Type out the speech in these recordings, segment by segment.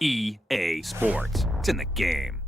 EA Sports. It's in the game.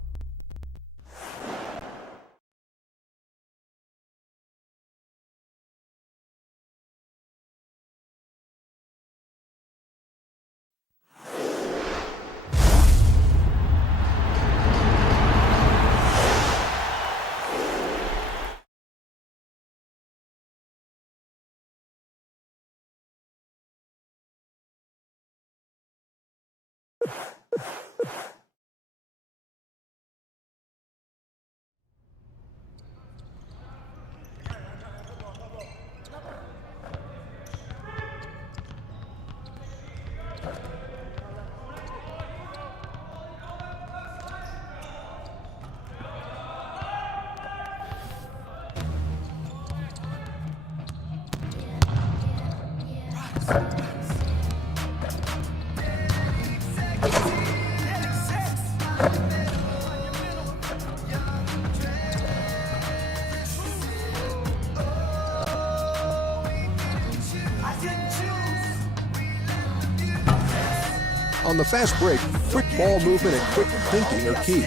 On the fast break, quick ball movement and quick thinking are key.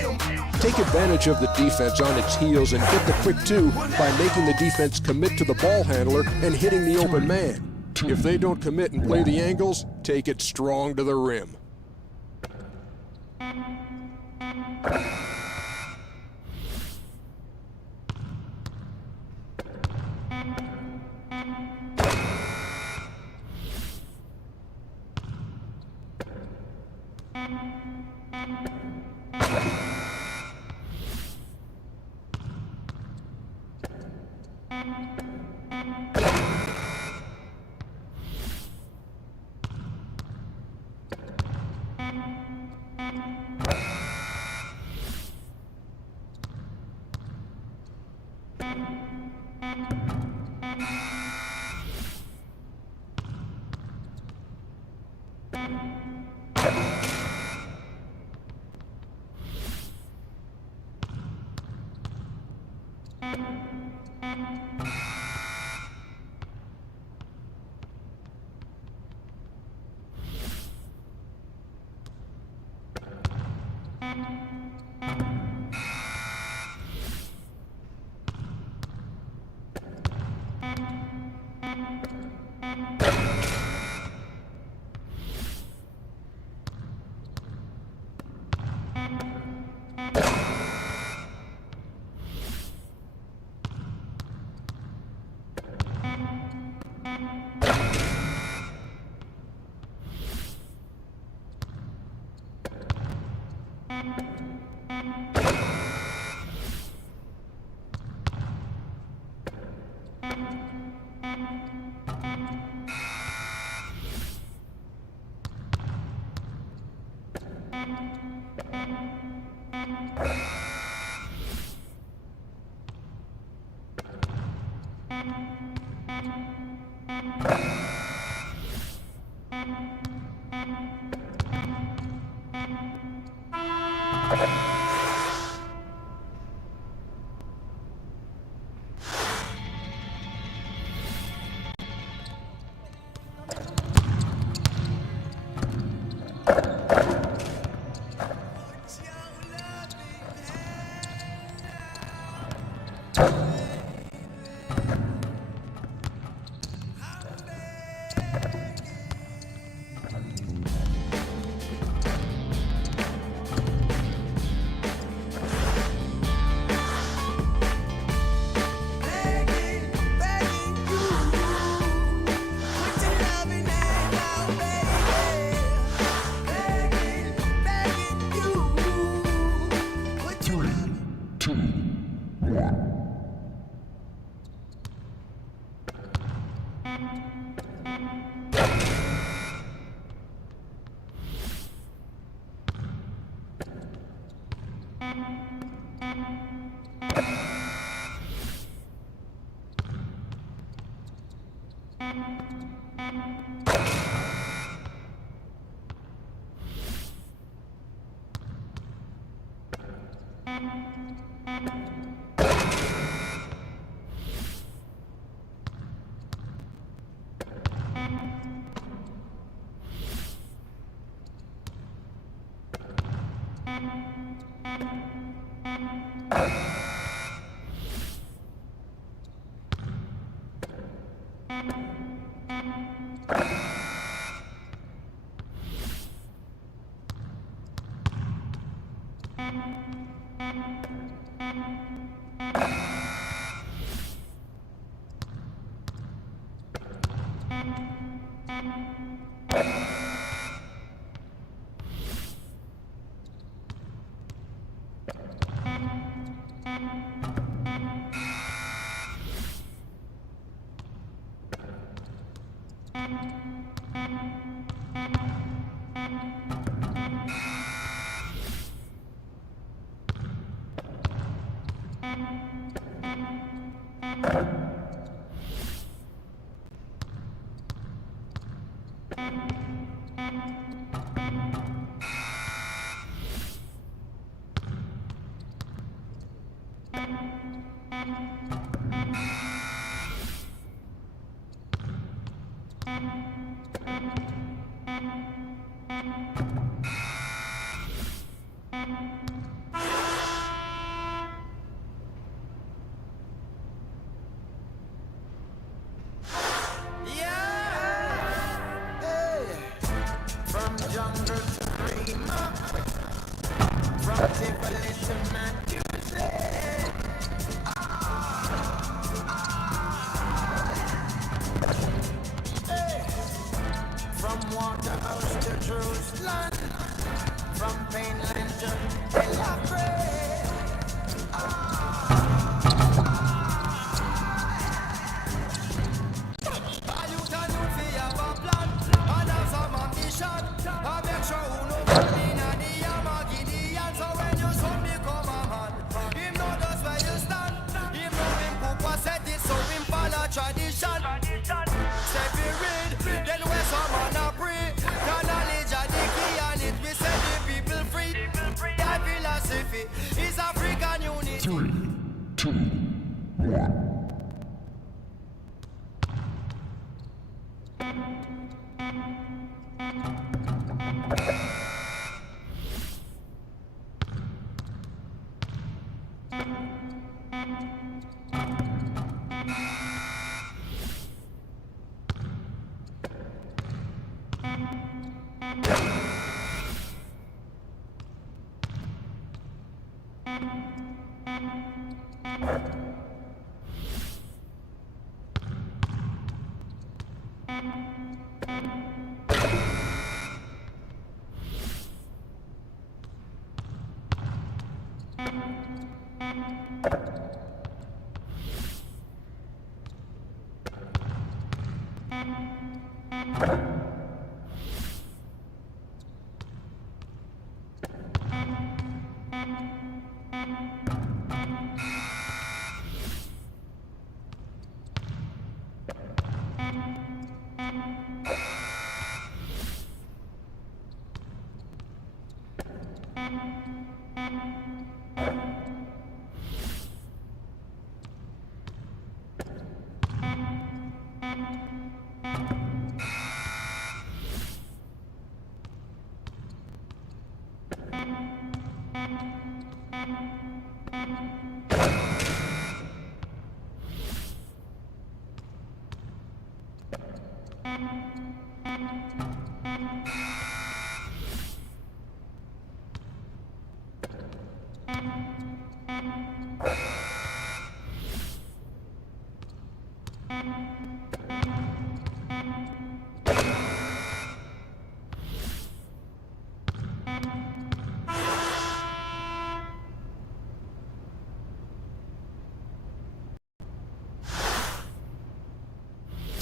Take advantage of the defense on its heels and get the quick two by making the defense commit to the ball handler and hitting the open man. If they don't commit and play the angles, take it strong to the rim.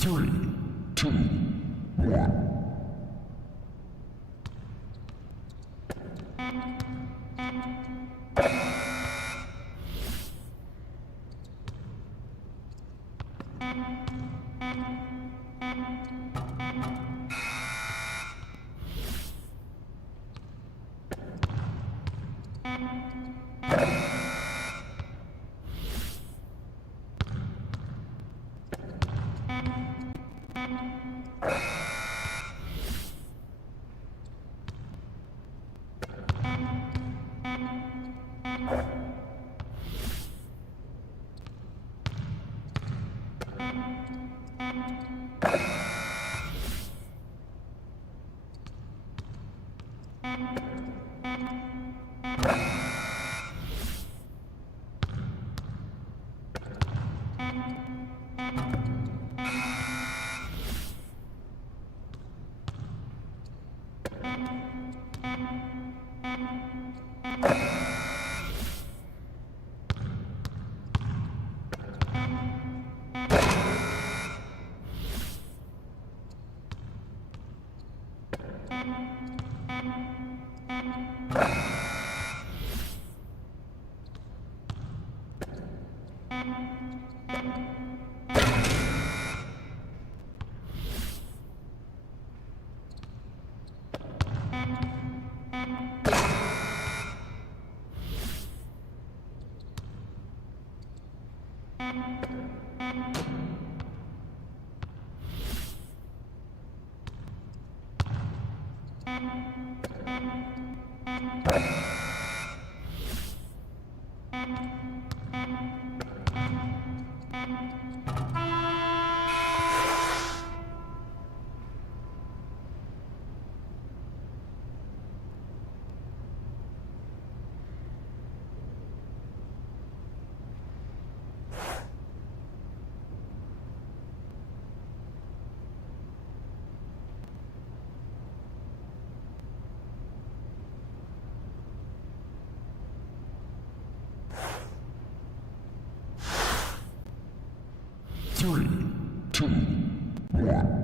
Three, two, one. Three, two, one.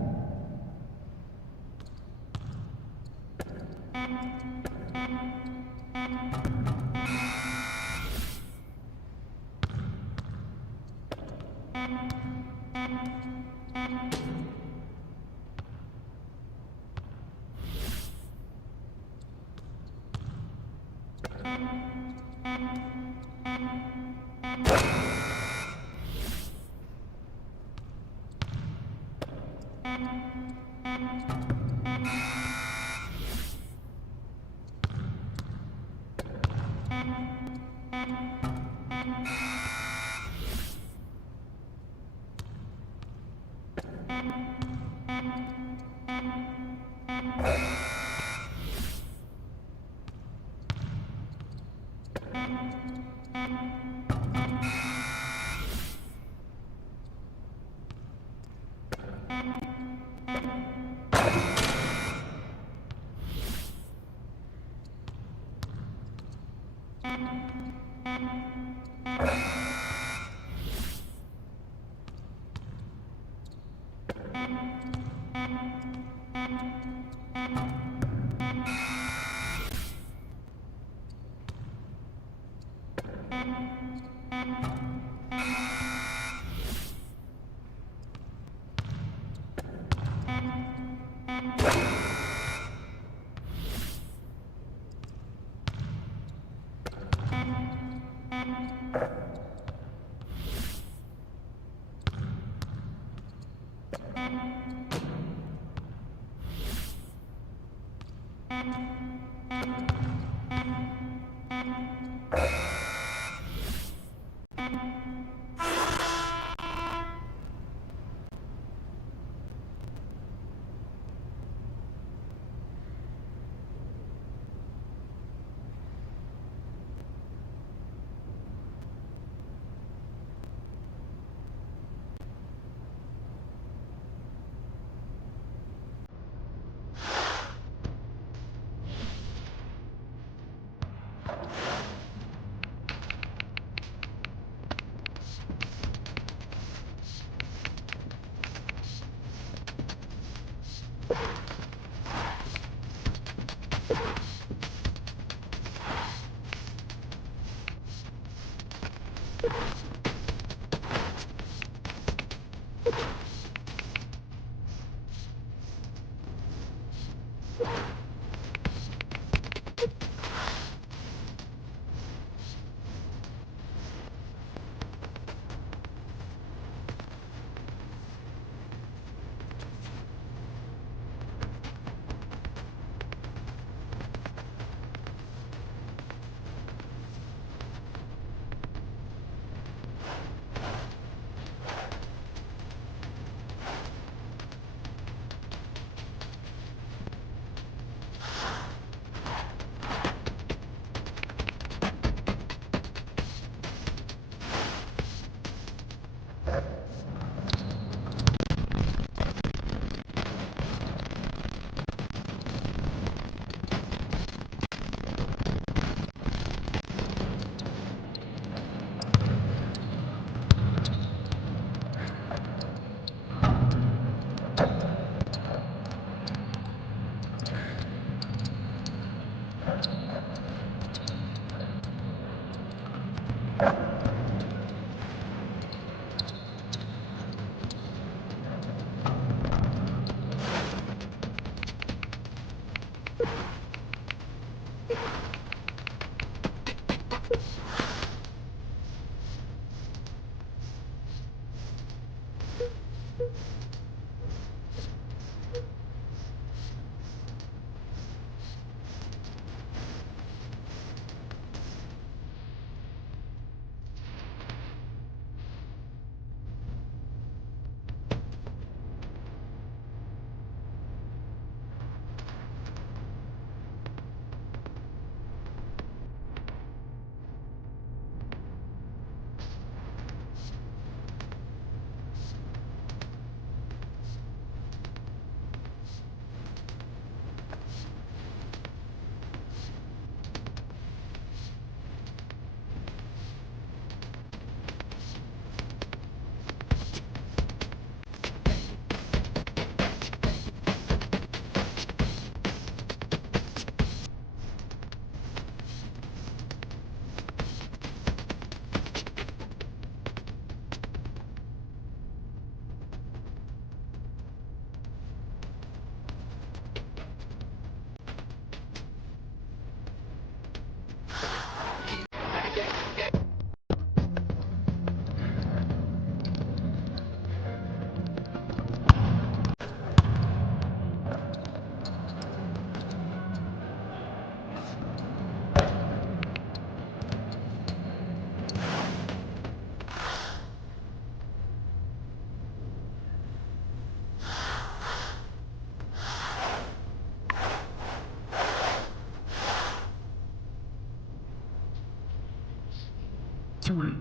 Three,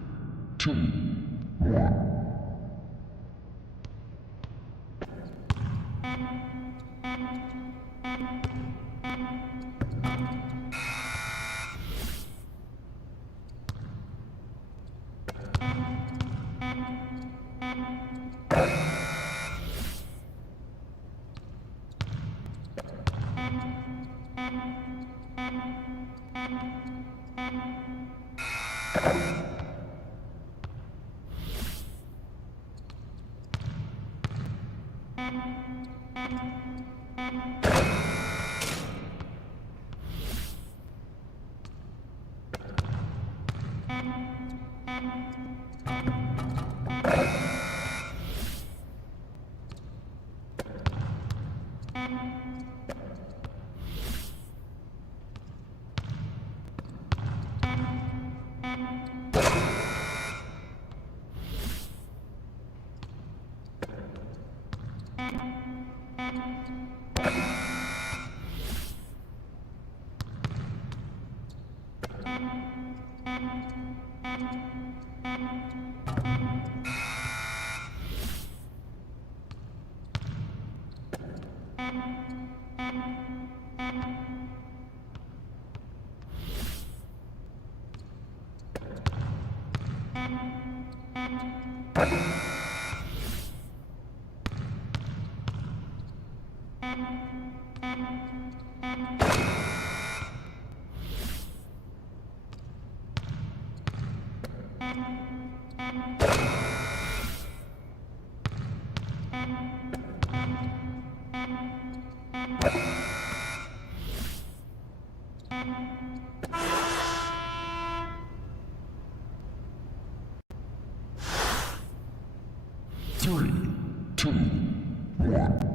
two, one. Three, two, one.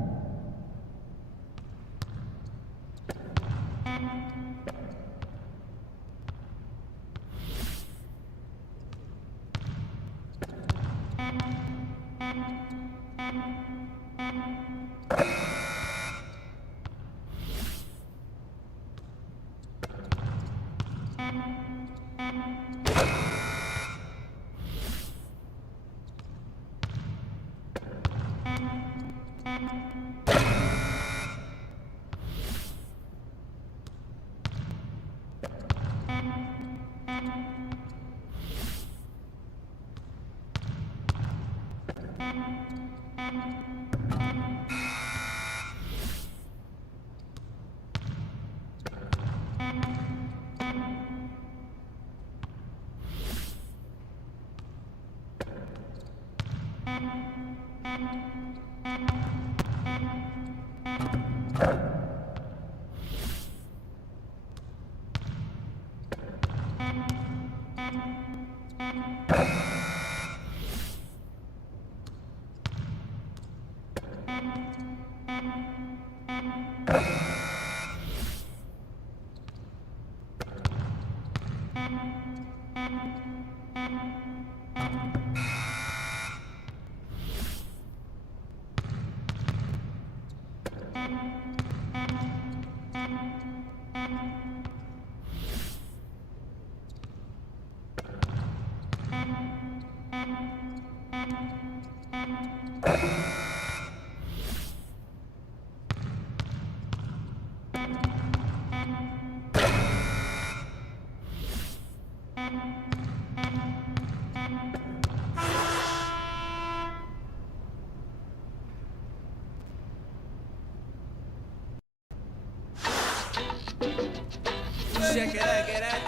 Check it out, get it.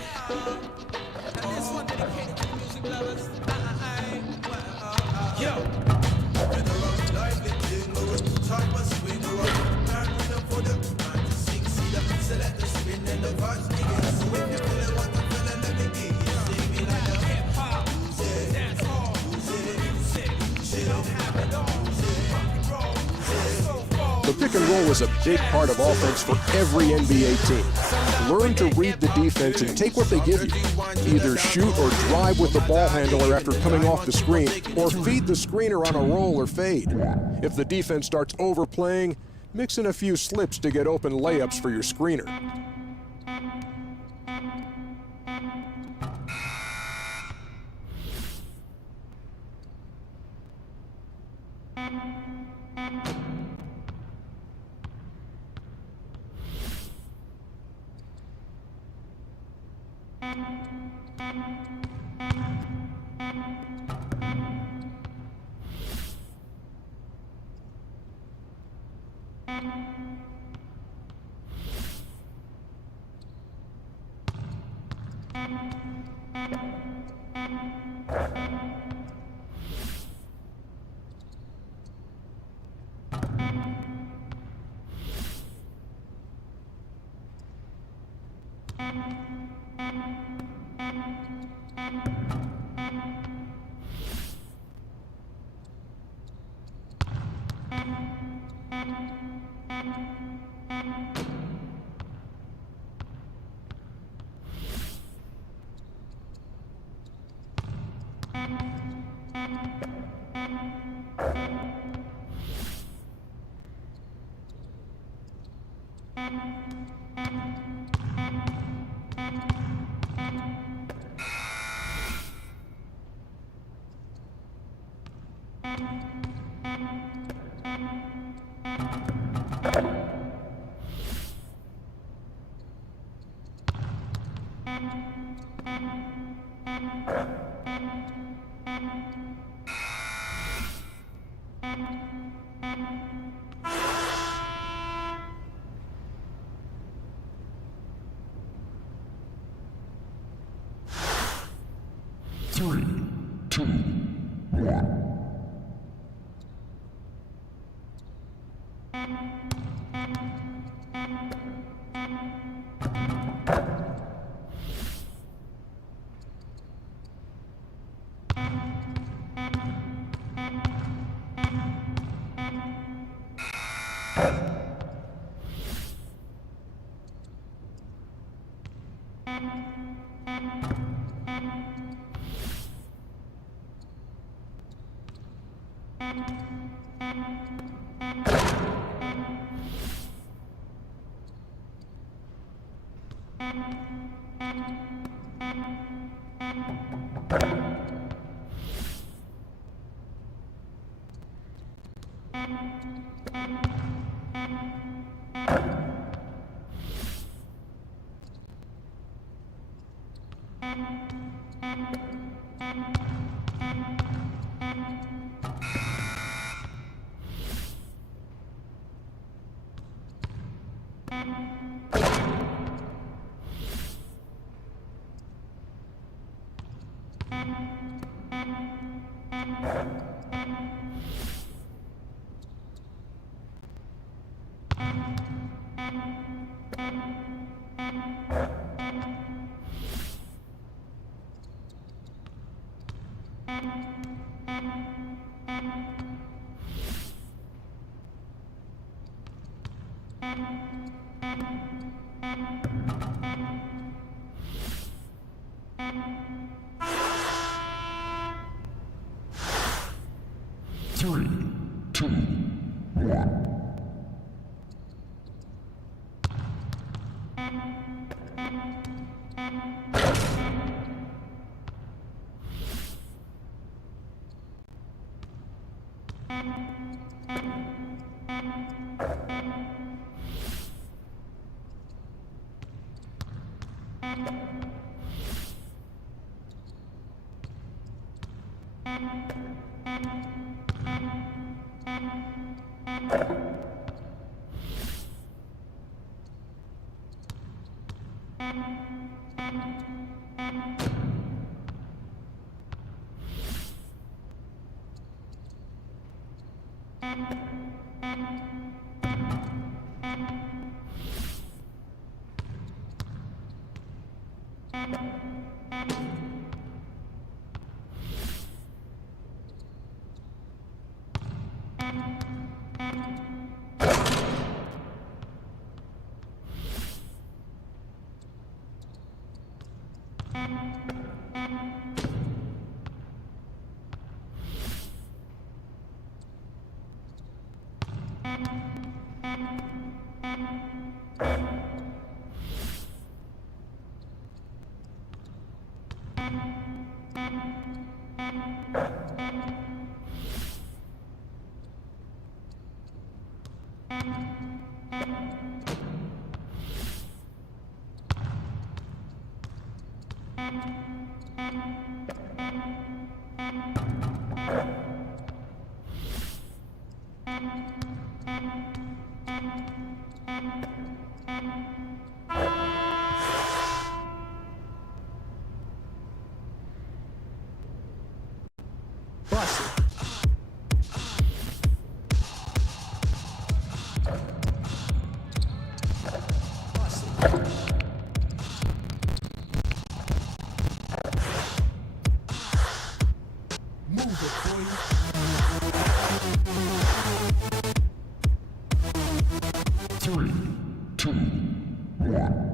Now this one dedicated to the music lovers. Yo. The pick and roll is a big part of offense for every NBA team. Learn to read the defense and take what they give you. Either shoot or drive with the ball handler after coming off the screen, or feed the screener on a roll or fade. If the defense starts overplaying, mix in a few slips to get open layups for your screener. Three, two, one. Three, two, one. Three, two, one.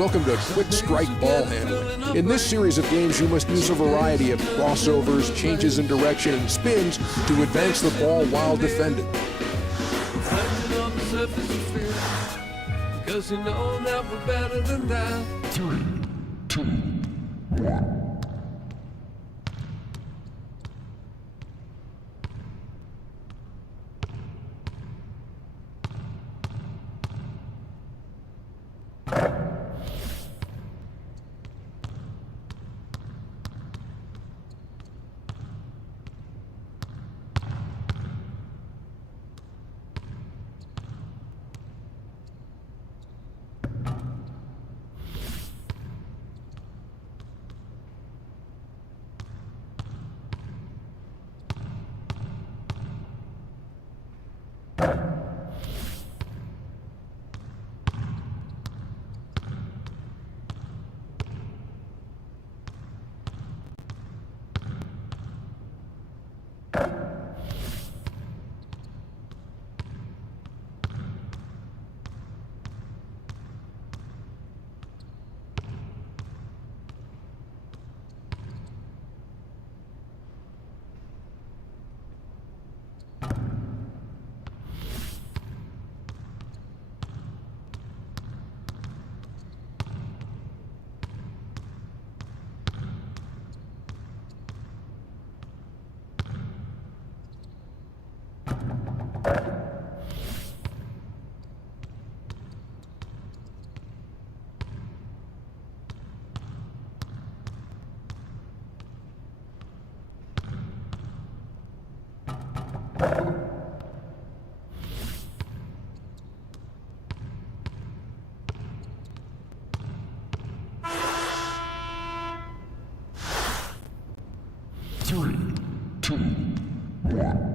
Welcome to Quick Strike Ball Handling. In this series of games, you must use a variety of crossovers, changes in direction, and spins to advance the ball while defending. 'cause you know that we're better than that. 3, 2, 1. Three, two, one.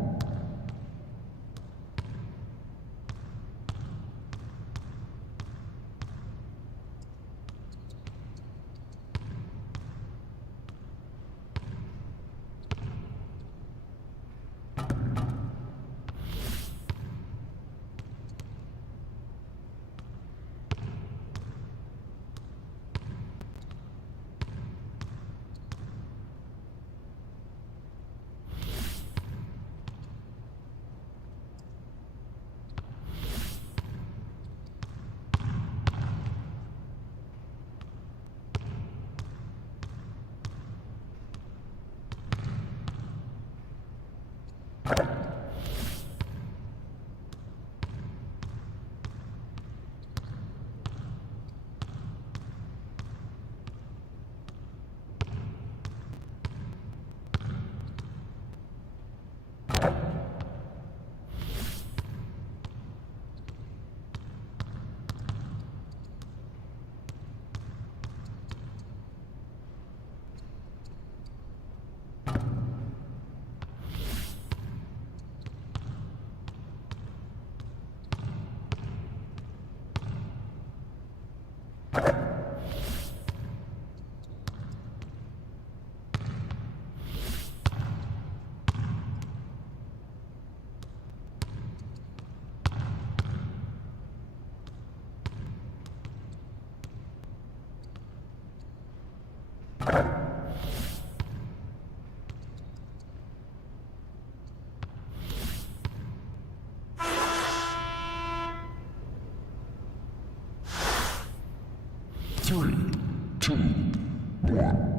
Three, two, one.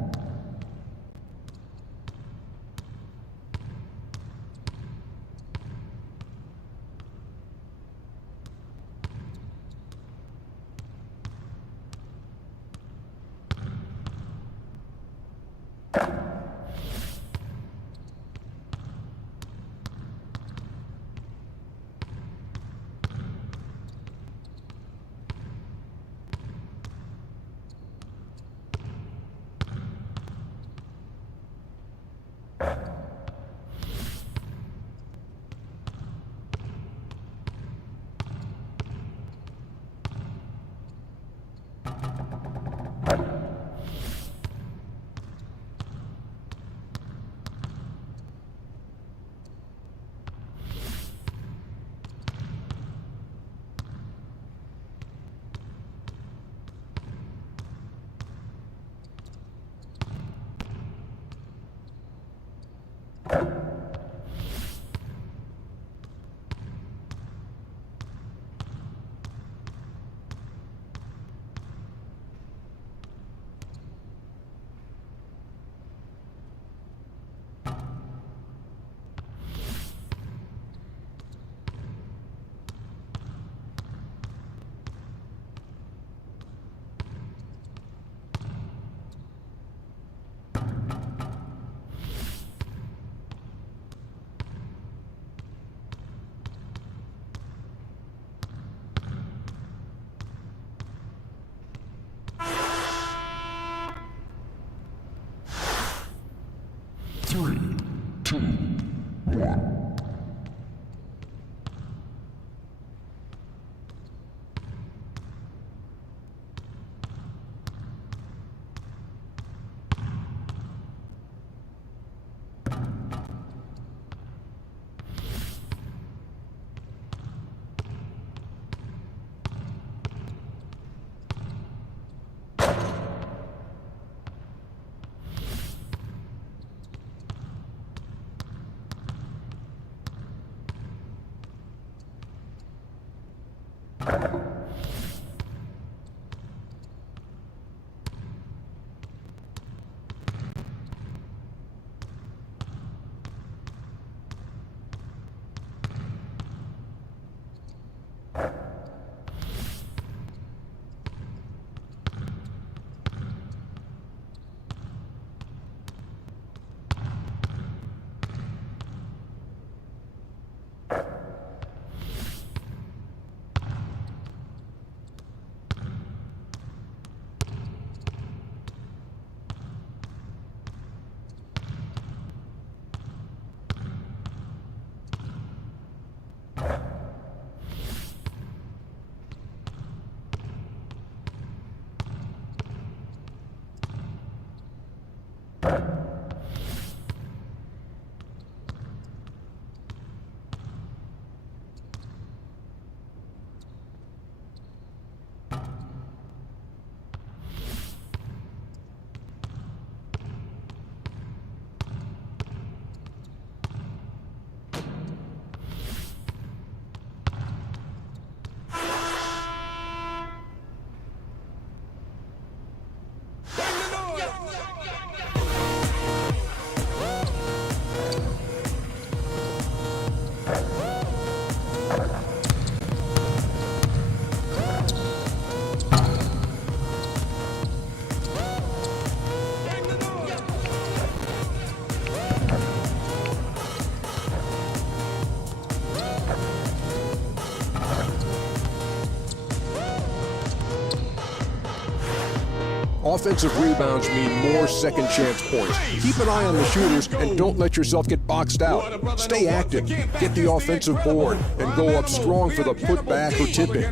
Offensive rebounds mean more second chance points. Keep an eye on the shooters and don't let yourself get boxed out. Stay active, get the offensive board, and go up strong for the putback or tipping.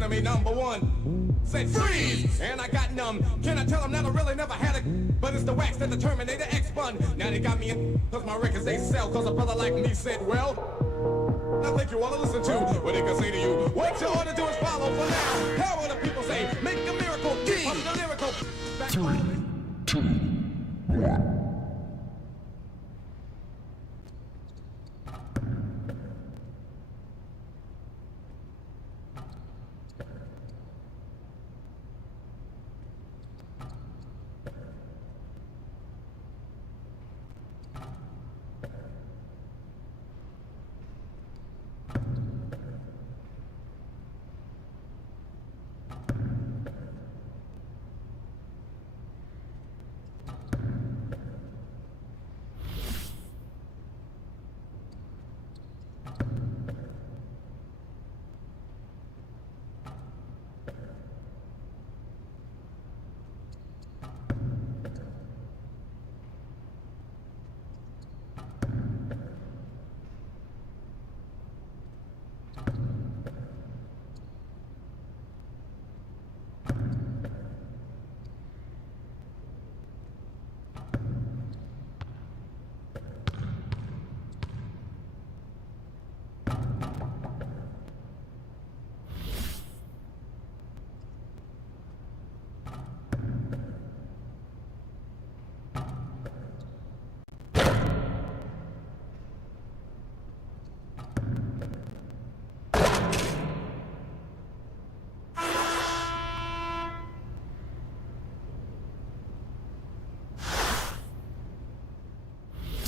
Say freeze, and I got numb. Can I tell them that I really never had it? But it's the wax that the Terminator X spun. Now they got me in, cause my records they sell. Cause a brother like me said, well, I think you wanna listen to what they can say to you. What you ought to do is follow for now. How will the people say? Make a miracle, keep up the lyrical. 3, 2, 1.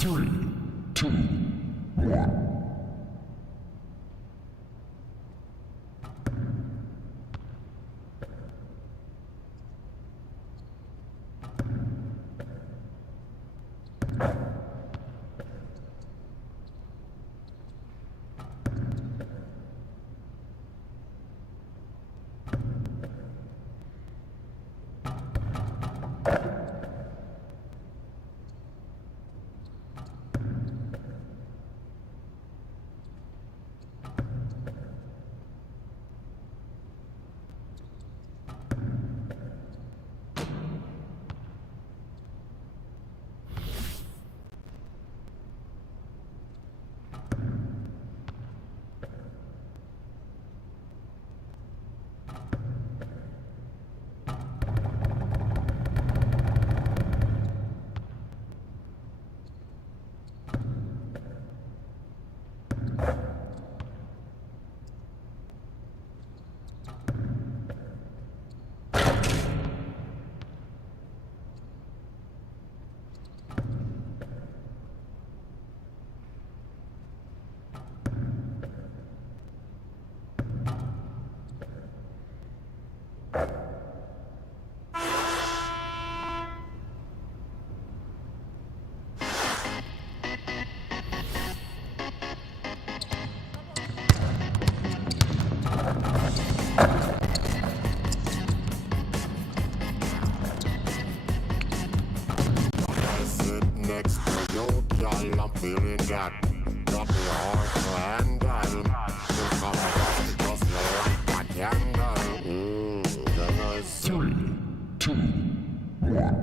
Three, two, one. 2, 1.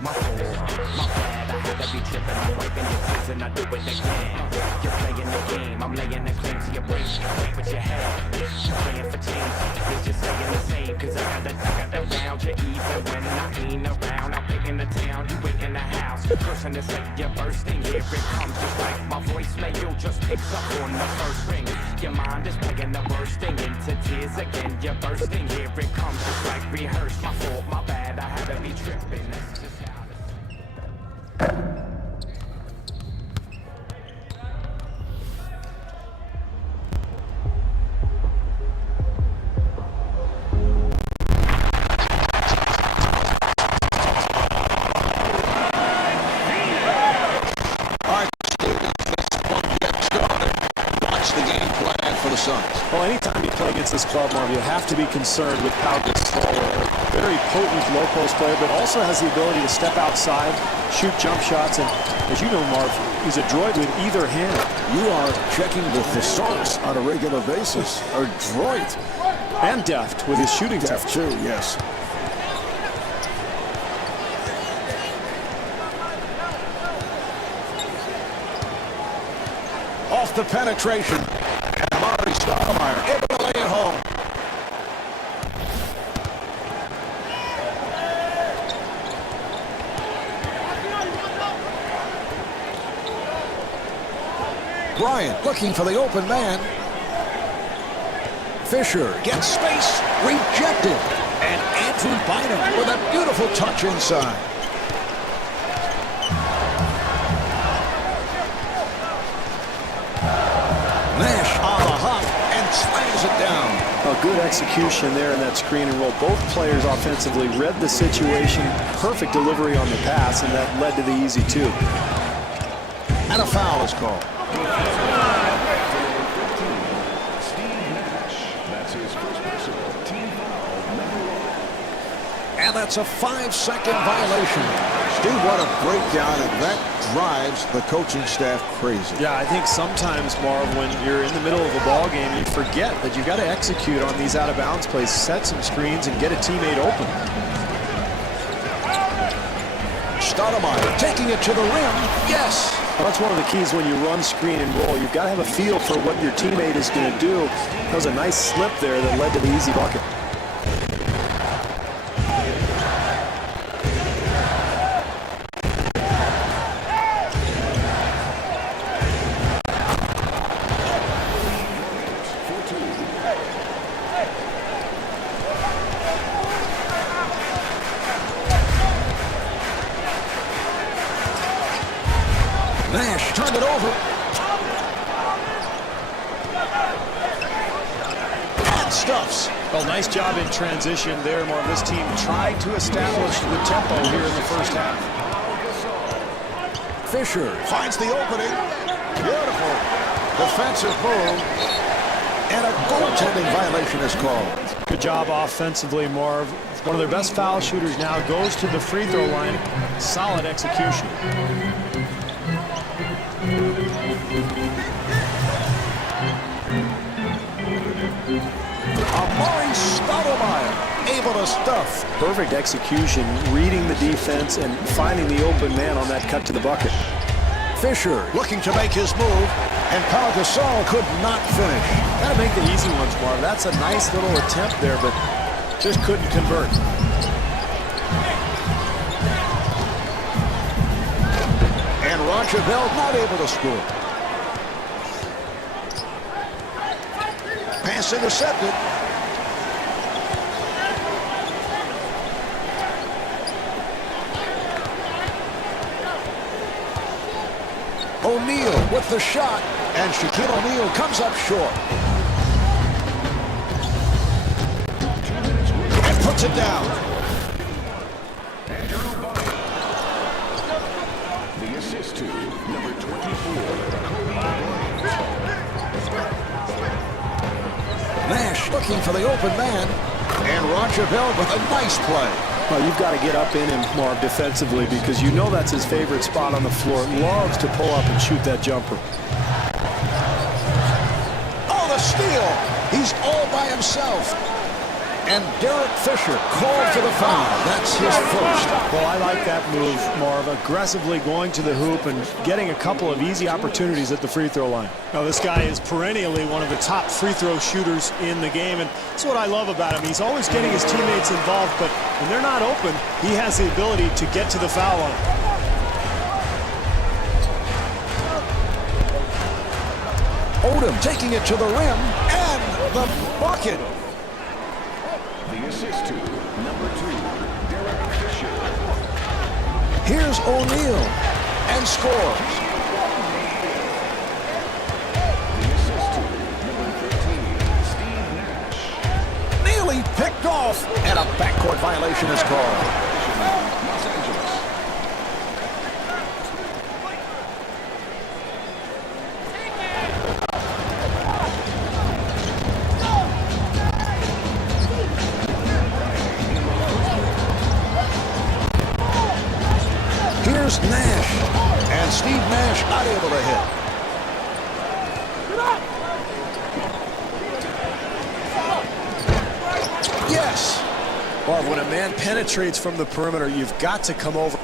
My fault, my bad, I had to be tripping. I'm wiping your tears and I do it again. You're playing the game, I'm laying the claim to your brain. Wait what you had, you praying for change. It's just staying the same, cause I got the round you even when I ain't around. I'm picking the town, you wait in the house. Person to say you're bursting, here it comes just like my voicemail just picks up on the first ring. Your mind is playing the worst thing into tears again. You're bursting, here it comes just like rehearsed. My fault, my bad, I had to be tripping. That's just how Well, anytime you play against this club, Marv, you have to be concerned with how this very potent low post player, but also has the ability to step outside, shoot jump shots, and as you know, Marv, he's a droid with either hand. You are checking the thesaurus on a regular basis. Adroit. And deft with his shooting Deft too, yes. Off the penetration. And Marty Stoudemire able to lay it home. Bryant looking for the open man. Fisher gets space, rejected. And Andrew Bynum with a beautiful touch inside. Nash on the hop and slams it down. A good execution there in that screen and roll. Both players offensively read the situation. Perfect delivery on the pass, and that led to the easy two. And a foul is called. And that's a 5-second violation. Steve, what a breakdown, and that drives the coaching staff crazy. Yeah, I think sometimes, Marv, when you're in the middle of a ball game, you forget that you've got to execute on these out-of-bounds plays, set some screens, and get a teammate open. Stoudemire taking it to the rim. Yes. Well, that's one of the keys when you run screen and roll. You've got to have a feel for what your teammate is going to do. That was a nice slip there that led to the easy bucket. turned it over. And stuffs. Well, nice job in transition there, Marv. This team tried to establish the tempo here in the first half. Fisher finds the opening. Beautiful defensive move. And a goaltending violation is called. Good job offensively, Marv. One of their best foul shooters now goes to the free throw line. Solid execution. Amari Stoudemire able to stuff. Perfect execution, reading the defense and finding the open man on that cut to the bucket. Fisher looking to make his move, and Pau Gasol could not finish. Gotta make the easy ones, Marv. That's a nice little attempt there, but just couldn't convert. And Roger Bell not able to score. Pass intercepted. O'Neal with the shot, and Shaquille O'Neal comes up short. And puts it down. The assist to number 24. Nash looking for the open man, and Roger Bell with a nice play. Well, you've got to get up in him, Marv, defensively, because you know that's his favorite spot on the floor. Loves to pull up and shoot that jumper. Oh, the steal! He's all by himself. And Derek Fisher called for the foul. That's his first. Well, I like that move, Marv, aggressively going to the hoop and getting a couple of easy opportunities at the free throw line. Now, this guy is perennially one of the top free throw shooters in the game, and that's what I love about him. He's always getting his teammates involved, but when they're not open, he has the ability to get to the foul line. Odom taking it to the rim, and the bucket. The assist to number 2, Derek Fisher. Here's O'Neal, and scores. The assist to number 13, Steve Nash. Nearly picked off, and a backcourt violation is called. Los Angeles. Here's Nash, and Steve Nash not able to hit. Yes. Marv, when a man penetrates from the perimeter, you've got to come over.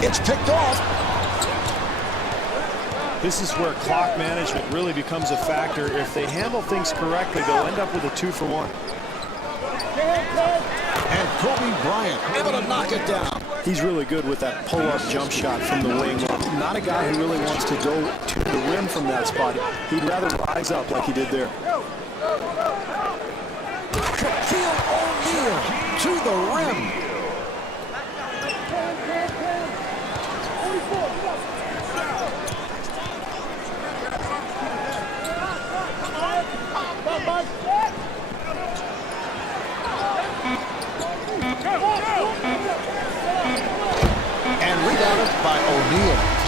It's picked off. This is where clock management really becomes a factor. If they handle things correctly, they'll end up with a 2-for-1. And Kobe Bryant able to knock it down. He's really good with that pull-up jump shot from the wing. Not a guy who really wants to go to the rim from that spot. He'd rather rise up like he did there. Shaquille O'Neal to the rim.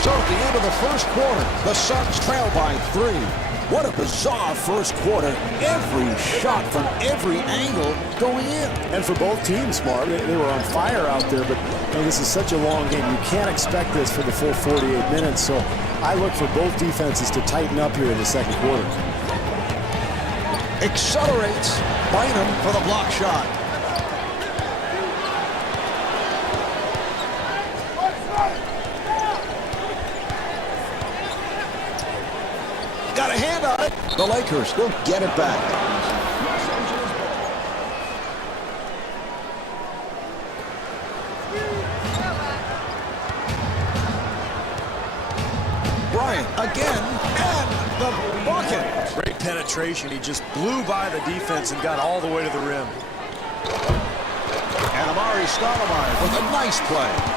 So at the end of the first quarter, the Suns trail by 3. What a bizarre first quarter. Every shot from every angle going in. And for both teams, Mark, they were on fire out there, but this is such a long game. You can't expect this for the full 48 minutes, so I look for both defenses to tighten up here in the second quarter. Accelerates. Bynum for the block shot. Got a hand on it. The Lakers will get it back. Bryant again, and the bucket. Great penetration. He just blew by the defense and got all the way to the rim. And Amari Stoudemire with a nice play.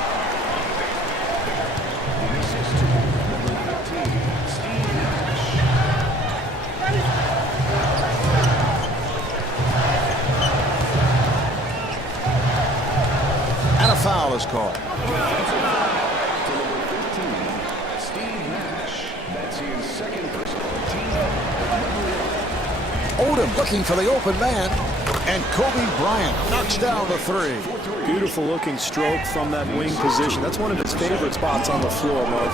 And a foul is called. Odom looking for the open man, and Kobe Bryant knocks down the 3. Beautiful looking stroke from that wing position. That's one of his favorite spots on the floor, Mark.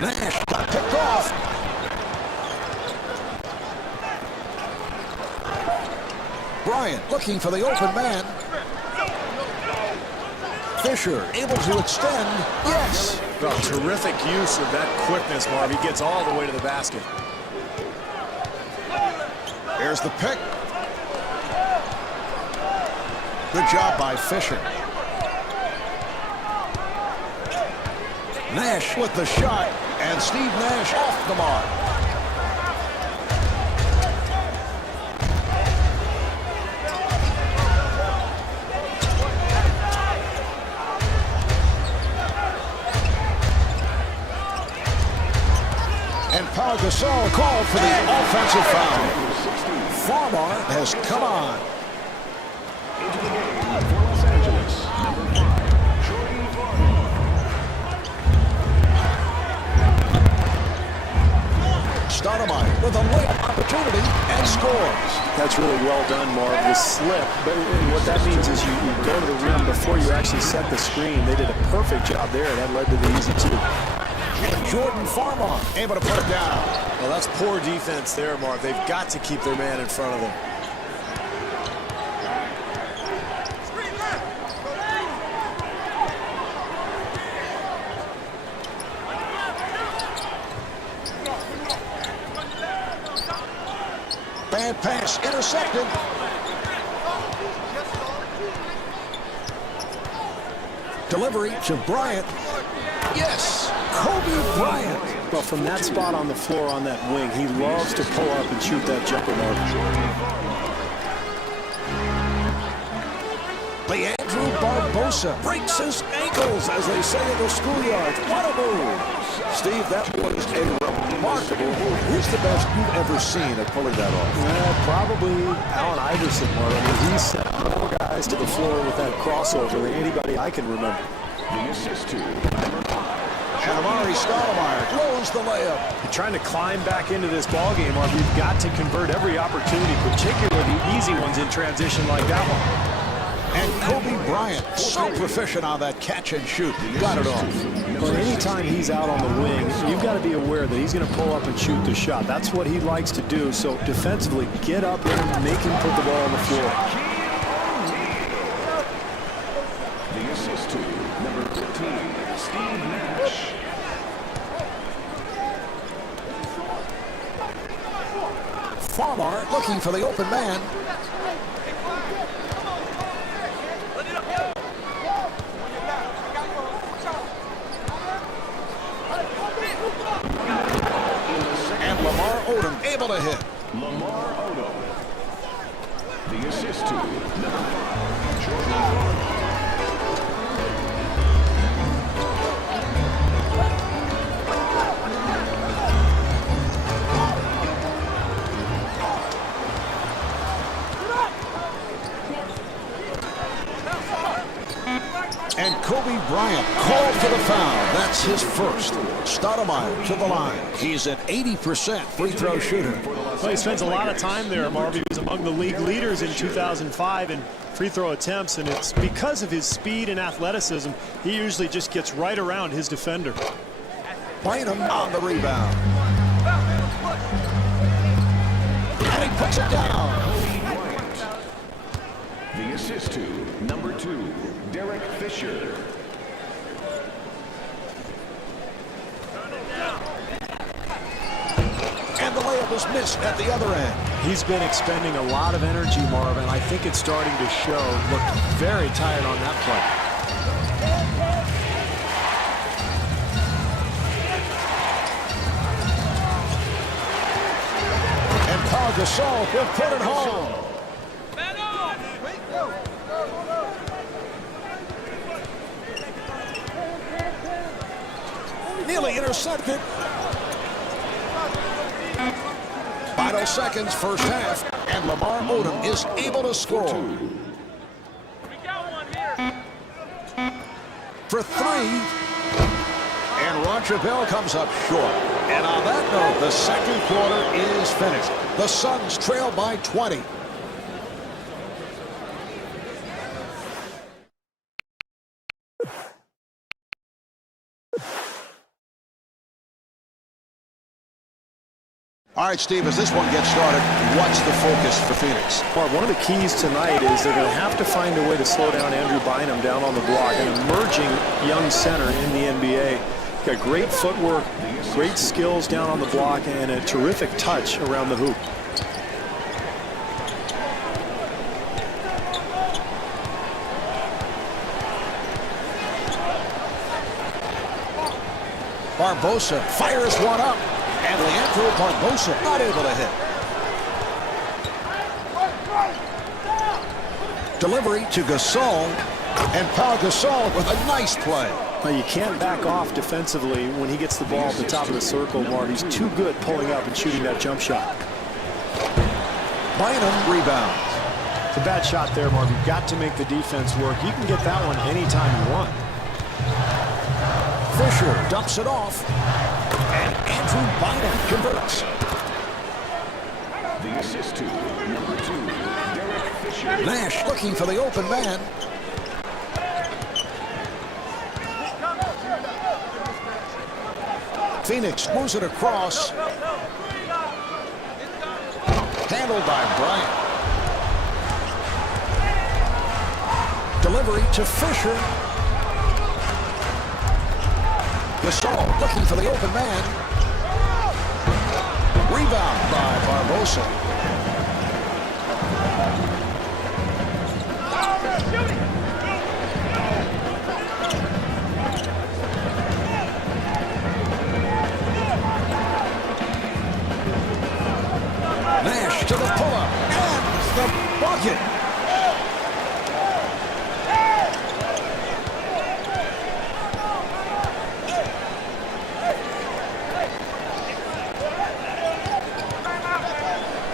Nash got picked off. Bryant looking for the open man. Fisher able to extend. Yes. Well, terrific use of that quickness, Marv. He gets all the way to the basket. Here's the pick. Good job by Fisher. Nash with the shot, and Steve Nash off the mark. And Pau Gasol called for the offensive foul. Farmar has come on. Into the game for Los Angeles, number 5, Jordan Farmar. Stoudemire with a layup opportunity and scores. That's really well done, Marv. The slip, but what that means is you go to the rim before you actually set the screen. They did a perfect job there, and that led to the easy 2. Jordan Farmar able to put it down. Well, that's poor defense there, Mark. They've got to keep their man in front of them. Bad pass intercepted. Delivery to Bryant. Yes, Kobe Bryant. Well, from that spot on the floor on that wing, he loves to pull up and shoot that jumper, Mark. Leandro Barbosa breaks his ankles, as they say in the schoolyard. What a move. Steve, that was a remarkable move. Who's the best you've ever seen at pulling that off? Probably Allen Iverson, Mark. I mean, he sent more guys to the floor with that crossover than anybody I can remember. The assist to number 5. And Amari Stoudemire blows the layup. You're trying to climb back into this ballgame, Mark. You've got to convert every opportunity, particularly the easy ones in transition like that one. And Kobe Bryant, so proficient on that catch and shoot. Got it off. Well, anytime he's out on the wing, you've got to be aware that he's going to pull up and shoot the shot. That's what he likes to do. So defensively, get up there and make him put the ball on the floor. The assist to number 15, Steve Nash. Farmar looking for the open man. And Lamar Odom able to hit. Lamar Odom. The assist to number 5, Jordan Farmar. And Kobe Bryant called for the foul. That's his first. Stoudemire to the line. He's an 80% free throw shooter. Well, he spends a lot of time there, Marv. He was among the league leaders in 2005 in free throw attempts, and it's because of his speed and athleticism. He usually just gets right around his defender. Bynum on the rebound. And he puts it down. The assist to number 2, Derek Fisher. And the layup was missed at the other end. He's been expending a lot of energy, Marv, and I think it's starting to show. Looked very tired on that play. And Paul Gasol will put it home. Nearly intercepted. Final seconds, first half, and Lamar Odom is able to score. For 3. And Roger Bell comes up short. And on that note, the second quarter is finished. The Suns trail by 20. All right, Steve, as this one gets started, what's the focus for Phoenix? Mark, one of the keys tonight is they're going to have to find a way to slow down Andrew Bynum down on the block, an emerging young center in the NBA. Got great footwork, great skills down on the block, and a terrific touch around the hoop. Barbosa fires one up. And Leandro Barbosa not able to hit. Delivery to Gasol. And Pau Gasol with a nice play. Now, you can't back off defensively when he gets the ball at the top of the circle, Marv. He's too good pulling up and shooting that jump shot. Bynum rebounds. It's a bad shot there, Marv. You've got to make the defense work. You can get that one anytime you want. Fisher dumps it off. And Andrew Bynum converts. The assist to number 2, Derek Fisher. Nash looking for the open man. Phoenix moves it across. Handled by Bryant. Delivery to Fisher. Gasol looking for the open man. Rebound by Barbosa. Nash to the pull-up and the bucket.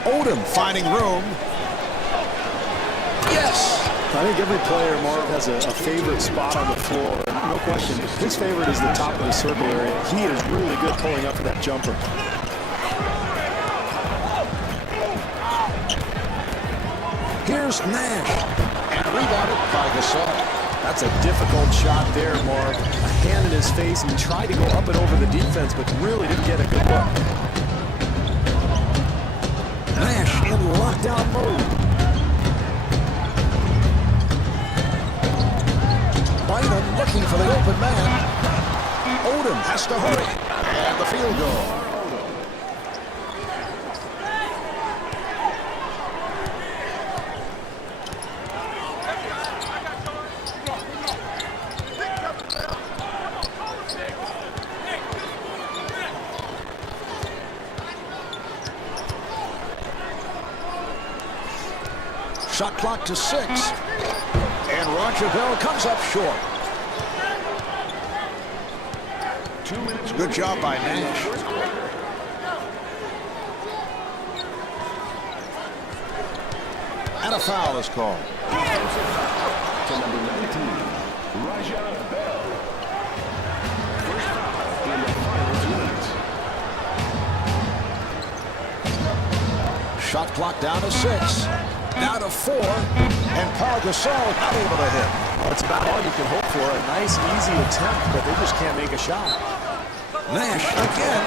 Odom finding room. Yes. I think every player, Marv, has a favorite spot on the floor. No question. His favorite is the top of the circle area. He is really good pulling up for that jumper. Here's Nash. And rebounded by Gasol. That's a difficult shot there, Marv. A hand in his face. He tried to go up and over the defense, but really didn't get a good look. Nash in lockdown mode. Bynum looking for the open man. Odom has to hurry. And the field goal. Shot clock to 6. And Roger Bell comes up short. 2 minutes. Good job by Nash. And a foul is called. To number 19, Bell. First foul in the final 2 minutes. Shot clock down to 6. Down to 4. And Pau Gasol not able to hit. Well, it's about all you can hope for. A nice, easy attempt, but they just can't make a shot. Nash again.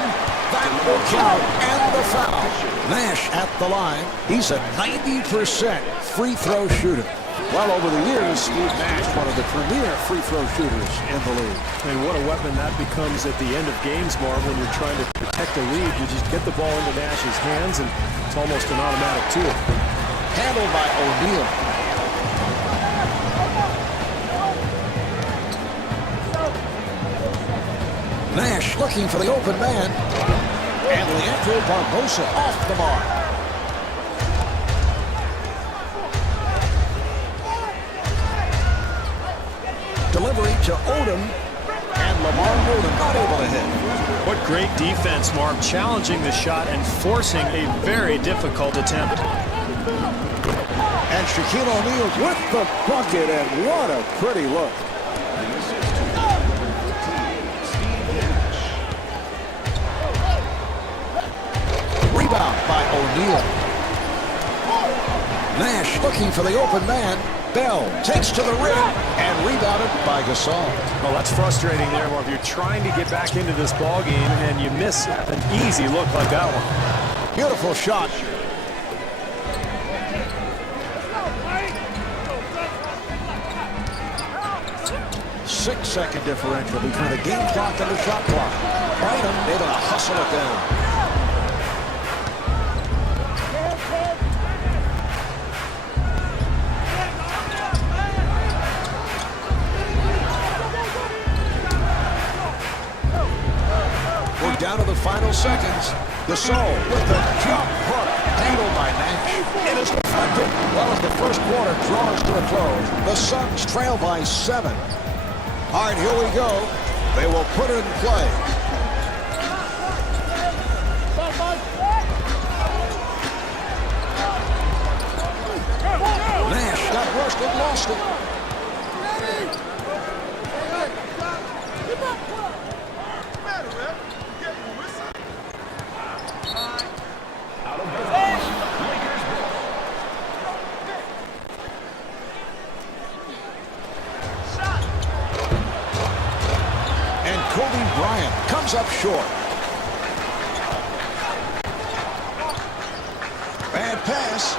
That will count. And the foul. Nash at the line. He's a 90% free throw shooter. Well, over the years, Steve Nash, one of the premier free throw shooters in the league. And what a weapon that becomes at the end of games, Marv, when you're trying to protect a lead. You just get the ball into Nash's hands, and it's almost an automatic tool. Handled by O'Neal. Nash looking for the open man. And Leandro Barbosa off the mark. Delivery to Odom. And Lamar Odom not able to hit. What great defense, Marv, challenging the shot and forcing a very difficult attempt. And Shaquille O'Neal with the bucket, and what a pretty look. Rebound by O'Neal. Nash looking for the open man. Bell takes to the rim and rebounded by Gasol. Well, that's frustrating there, Marv. You're trying to get back into this ball game, and you miss an easy look like that one. Beautiful shot. Six-second differential between the game clock and the shot clock. Bynum able to hustle it down. We're down to the final seconds. Gasol with the jump hook, handled by Nash. It is deflected. Well, as the first quarter draws to a close, the Suns trail by 7. All right, here we go. They will put it in play. Nash got rushed and lost it. Out of bounds. Lakers ball. And Kobe Bryant comes up short. Bad pass.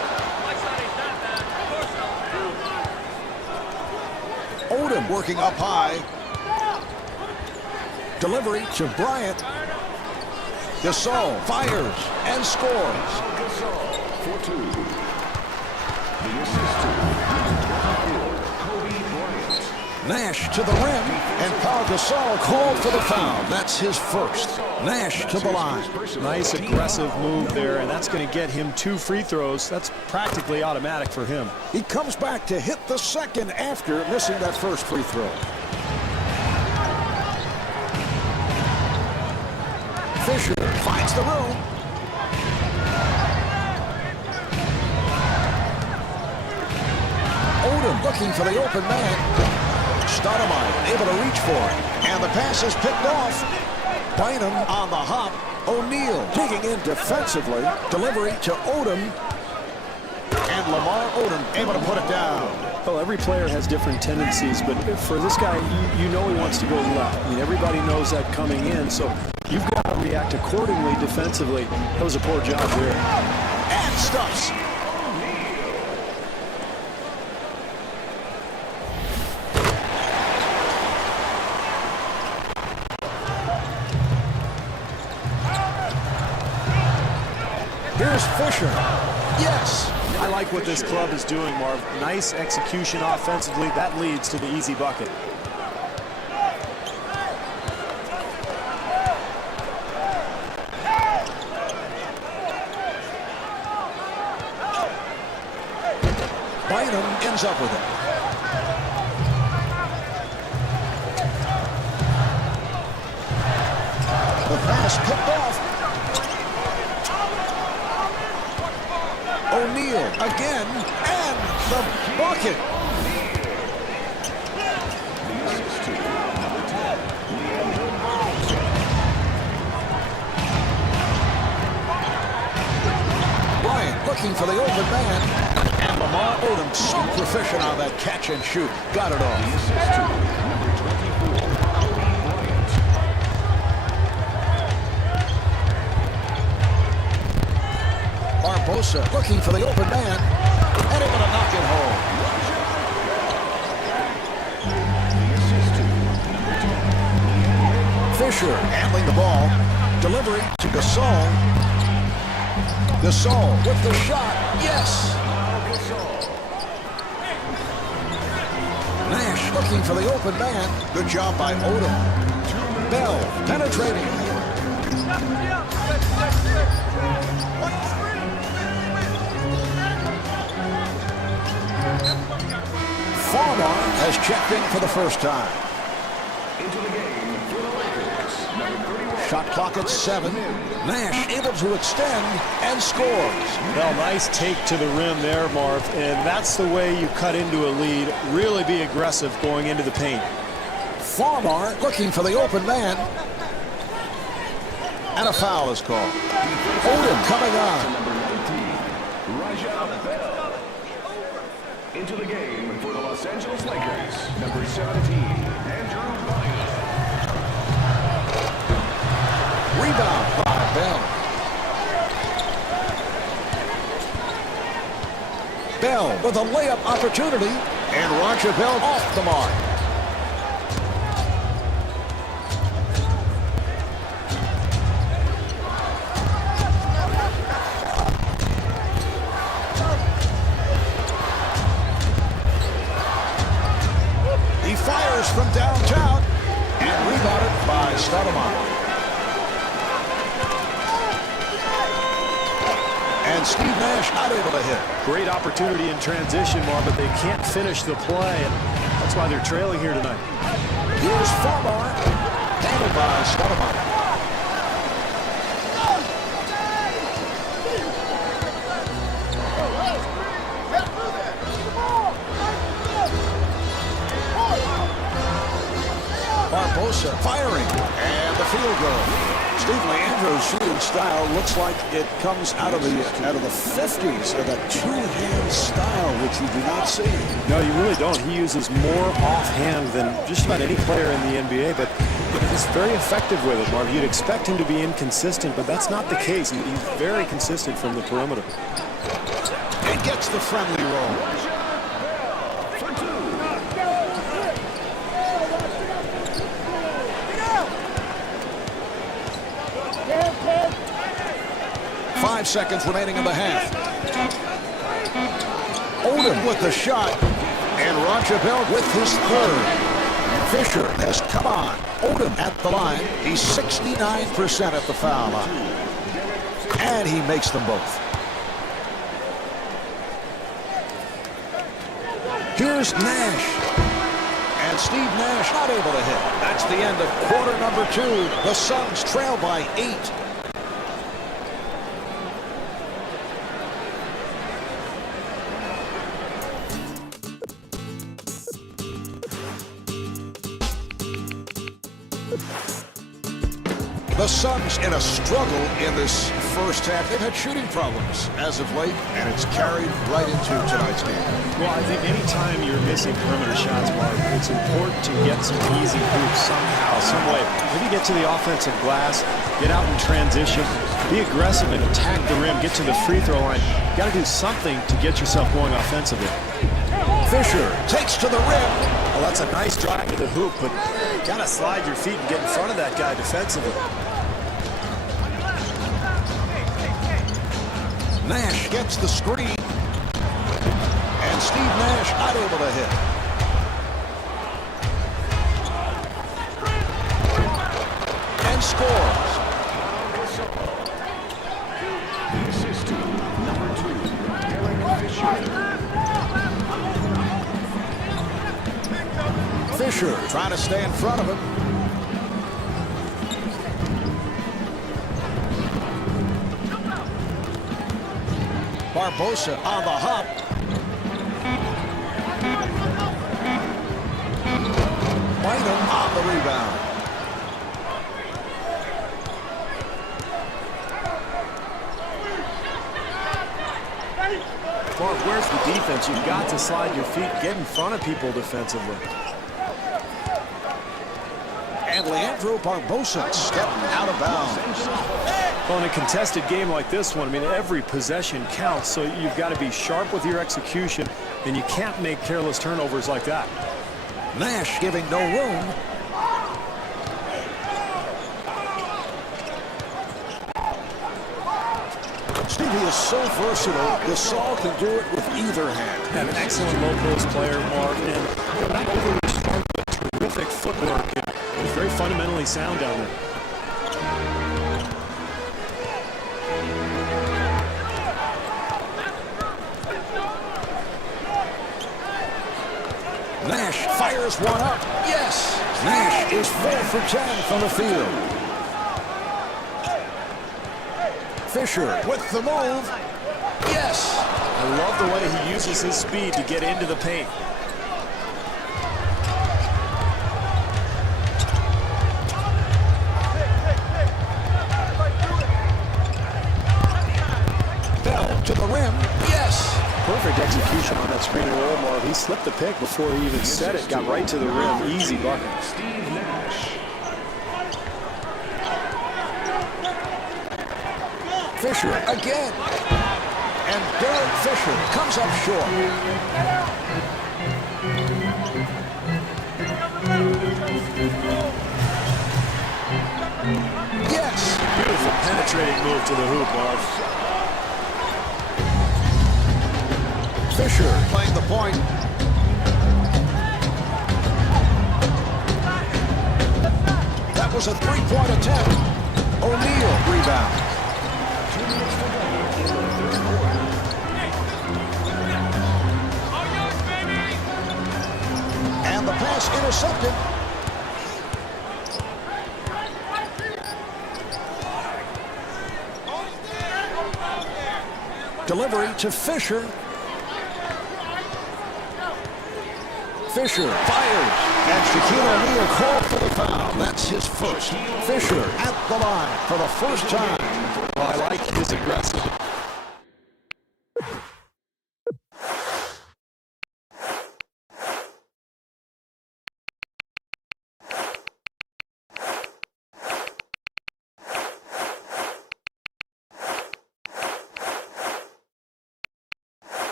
Odom working up high. Delivery to Bryant. Gasol fires and scores. Gasol for 2. The assist to number 24, Kobe Bryant. Nash to the rim, and Pau Gasol called for the foul. That's his first. Nash to the line. Nice aggressive move there, and that's going to get him 2 free throws. That's practically automatic for him. He comes back to hit the second after missing that first free throw. Fisher finds the room. Odom looking for the open man. Stoudemire able to reach for it. And the pass is picked off. Bynum on the hop. O'Neal digging in defensively. Delivery to Odom. And Lamar Odom able to put it down. Well, every player has different tendencies, but for this guy, you know he wants to go left. I mean, everybody knows that coming in, so you've got to react accordingly defensively. That was a poor job there. And stuffs. Here's Fisher. Yes. I like what this club is doing, Marv. Nice execution offensively. That leads to the easy bucket. Bynum ends up with it. The pass picked off. O'Neal again, and the bucket. looking for the open man. And Lamar Odom, so proficient on that catch and shoot. Got it off. The assist to number 24, Kobe Bryant. Barbosa looking for the open man. And able to knock it home. The assist to number 10, Fisher handling the ball. Delivery to Gasol. Gasol with the shot. Yes. Nash looking for the open man. Good job by Odom. Bell penetrating. Farmar has checked in for the first time. into the game for the Lakers, number 31. Shot clock at 7. Nash able to extend and scores. Well, nice take to the rim there, Marv, and that's the way you cut into a lead. Really be aggressive going into the paint. Farmar looking for the open man. And a foul is called. Odom coming on. Number 19, Raja Bell. Into the game for the Los Angeles Lakers, number 17, Andrew Bynum. Rebound by Bell. Bell with a layup opportunity. And Roger Bell off the mark. He fires from downtown and rebounded by Stoudemire. And Steve Nash not able to hit. Great opportunity in transition, Marv, but they can't finish the play, and that's why they're trailing here tonight. Here's Farmar, handled by Stoudemire. Barbosa firing, and the field goal. Steve Leandro's shooting style looks like it comes out of the 50s, of that two-hand style, which you do not see. No, you really don't. He uses more offhand than just about any player in the NBA, but he's very effective with it, Marv. You'd expect him to be inconsistent, but that's not the case. He's very consistent from the perimeter. And gets the friendly roll. 5 seconds remaining in the half. Odom with the shot. And Roger Bell with his third. Fisher has come on. Odom at the line. He's 69% at the foul line. And he makes them both. Here's Nash. And Steve Nash not able to hit. That's the end of quarter number 2. The Suns trail by 8. The Suns in a struggle in this first half. They've had shooting problems as of late, and it's carried right into tonight's game. Well, I think anytime you're missing perimeter shots, Mark, it's important to get some easy hoops somehow, some way. Maybe get to the offensive glass, get out in transition, be aggressive and attack the rim, get to the free throw line. You got to do something to get yourself going offensively. Fisher takes to the rim. Well, that's a nice drive to the hoop, but you got to slide your feet and get in front of that guy defensively. Nash gets the screen. And Steve Nash not able to hit. And scores. The assist to number 2, Derek Fisher. Fisher trying to stay in front of him. Barbosa on the hop. Bynum on the rebound. but you've got to slide your feet, get in front of people defensively. And Leandro Barbosa stepping out of bounds. Well, in a contested game like this one, I mean, every possession counts, so you've got to be sharp with your execution, and you can't make careless turnovers like that. Nash giving no room. Stevie is so versatile, Gasol can do it with either hand. An excellent low-post player, Mark, and not overly smart, but terrific footwork. He's very fundamentally sound down there. Nash fires one up. Yes! Nash is 4 for 10 from the field. Fisher with the move. Yes! I love the way he uses his speed to get into the paint. Bell to the rim. Yes! Perfect execution on that screen and roll, Marv. He slipped the pick before he even set it. Got right to the rim. Easy bucket. Steve Nash. Fisher again. And Derek Fisher comes up short. Yes! Beautiful penetrating move to the hoop, Marv. Fisher playing the point. That was a three-point attempt. O'Neal rebound. And the pass intercepted. Delivery to Fisher. Fisher fires, and Shaquille O'Neal called for the foul. That's his first. Fisher at the line for the first time. Well, I like his aggressive.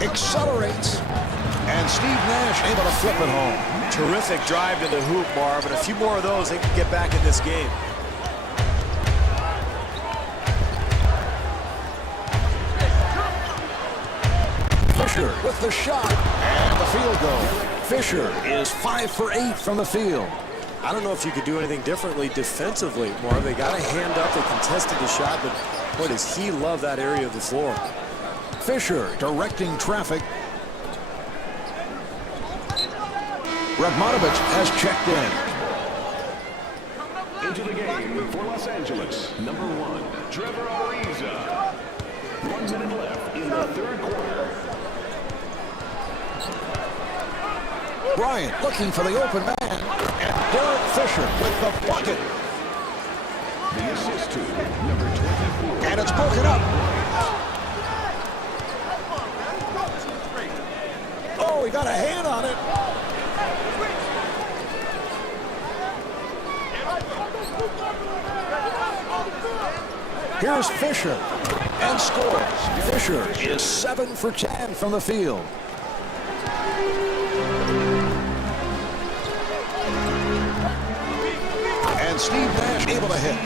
Accelerates, and Steve Nash able to flip it home. Terrific drive to the hoop, Marv, and a few more of those, they can get back in this game. Fisher with the shot, and the field goal. Fisher is 5 for 8 from the field. I don't know if you could do anything differently defensively, Marv. They got a hand up, they contested the shot, but boy, does he love that area of the floor. Fisher directing traffic. Radmanovich has checked in. Into the game for Los Angeles, number 1, Trevor Ariza. 1 minute left in the third quarter. Bryant looking for the open man. And Derek Fisher with the bucket. The assist to number 24. And it's broken up. Oh, he got a hand on it. Here's Fisher, and scores. Fisher is 7 for 10 from the field. And Steve Nash able to hit.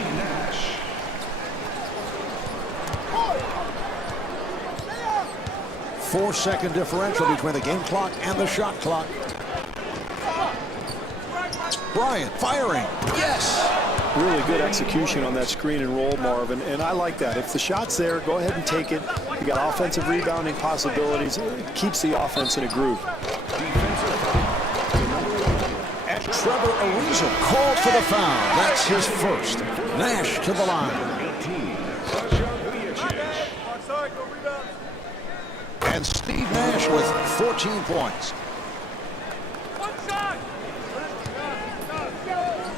4-second differential between the game clock and the shot clock. Bryant firing. Yes! Really good execution on that screen and roll, Marvin, and I like that. If the shot's there, go ahead and take it. You got offensive rebounding possibilities. It keeps the offense in a groove. And Trevor Ariza called for the foul. That's his first. Nash to the line. And Steve Nash with 14 points.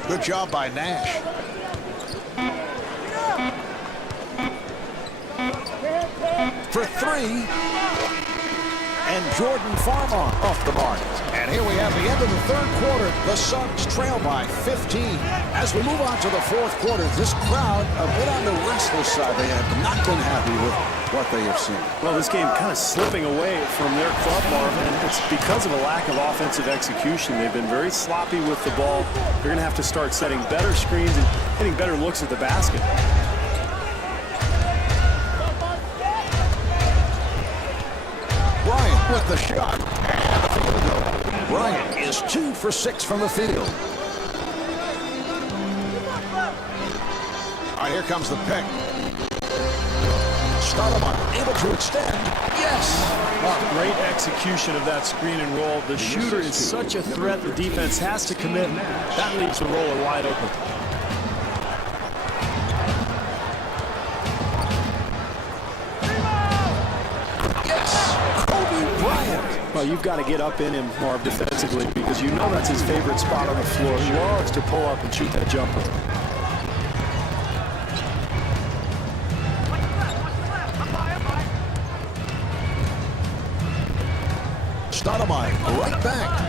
Good job by Nash. For three. And Jordan Farmar off the mark. And here we have the end of the third quarter. The Suns trail by 15. As we move on to the fourth quarter, this crowd a bit on the restless side. They have not been happy with what they have seen. Well, this game kind of slipping away from their club, Marvin, and it's because of a lack of offensive execution. They've been very sloppy with the ball. They're going to have to start setting better screens and getting better looks at the basket. Bryant with the shot. And the field goal. Bryant is 2 for 6 from the field. All right, here comes the pick. Stoudemire able to extend. Yes. Great execution of that screen and roll. The shooter is such a threat. The defense has to commit. That leaves the roller wide open. Well, you've got to get up in him, Marv, defensively, because you know that's his favorite spot on the floor. He loves to pull up and shoot that jumper. Stoudemire right back.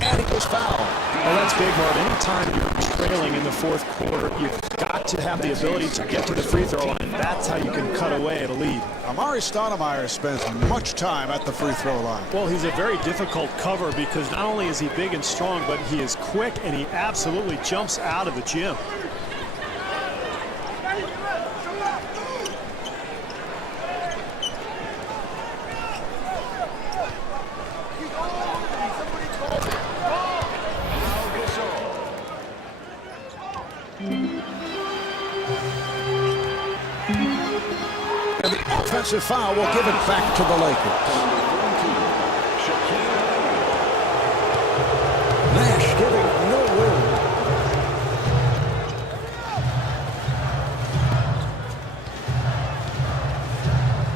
And he was fouled. Well, that's big, Marv. Anytime you're trailing in the fourth quarter, you've got to have the ability to get to the free throw line. That's how you can cut away at a lead. Amari Stoudemire spends much time at the free throw line. Well, he's a very difficult cover because not only is he big and strong, but he is quick and he absolutely jumps out of the gym. And the offensive foul will give it back to the Lakers. Nash giving no room.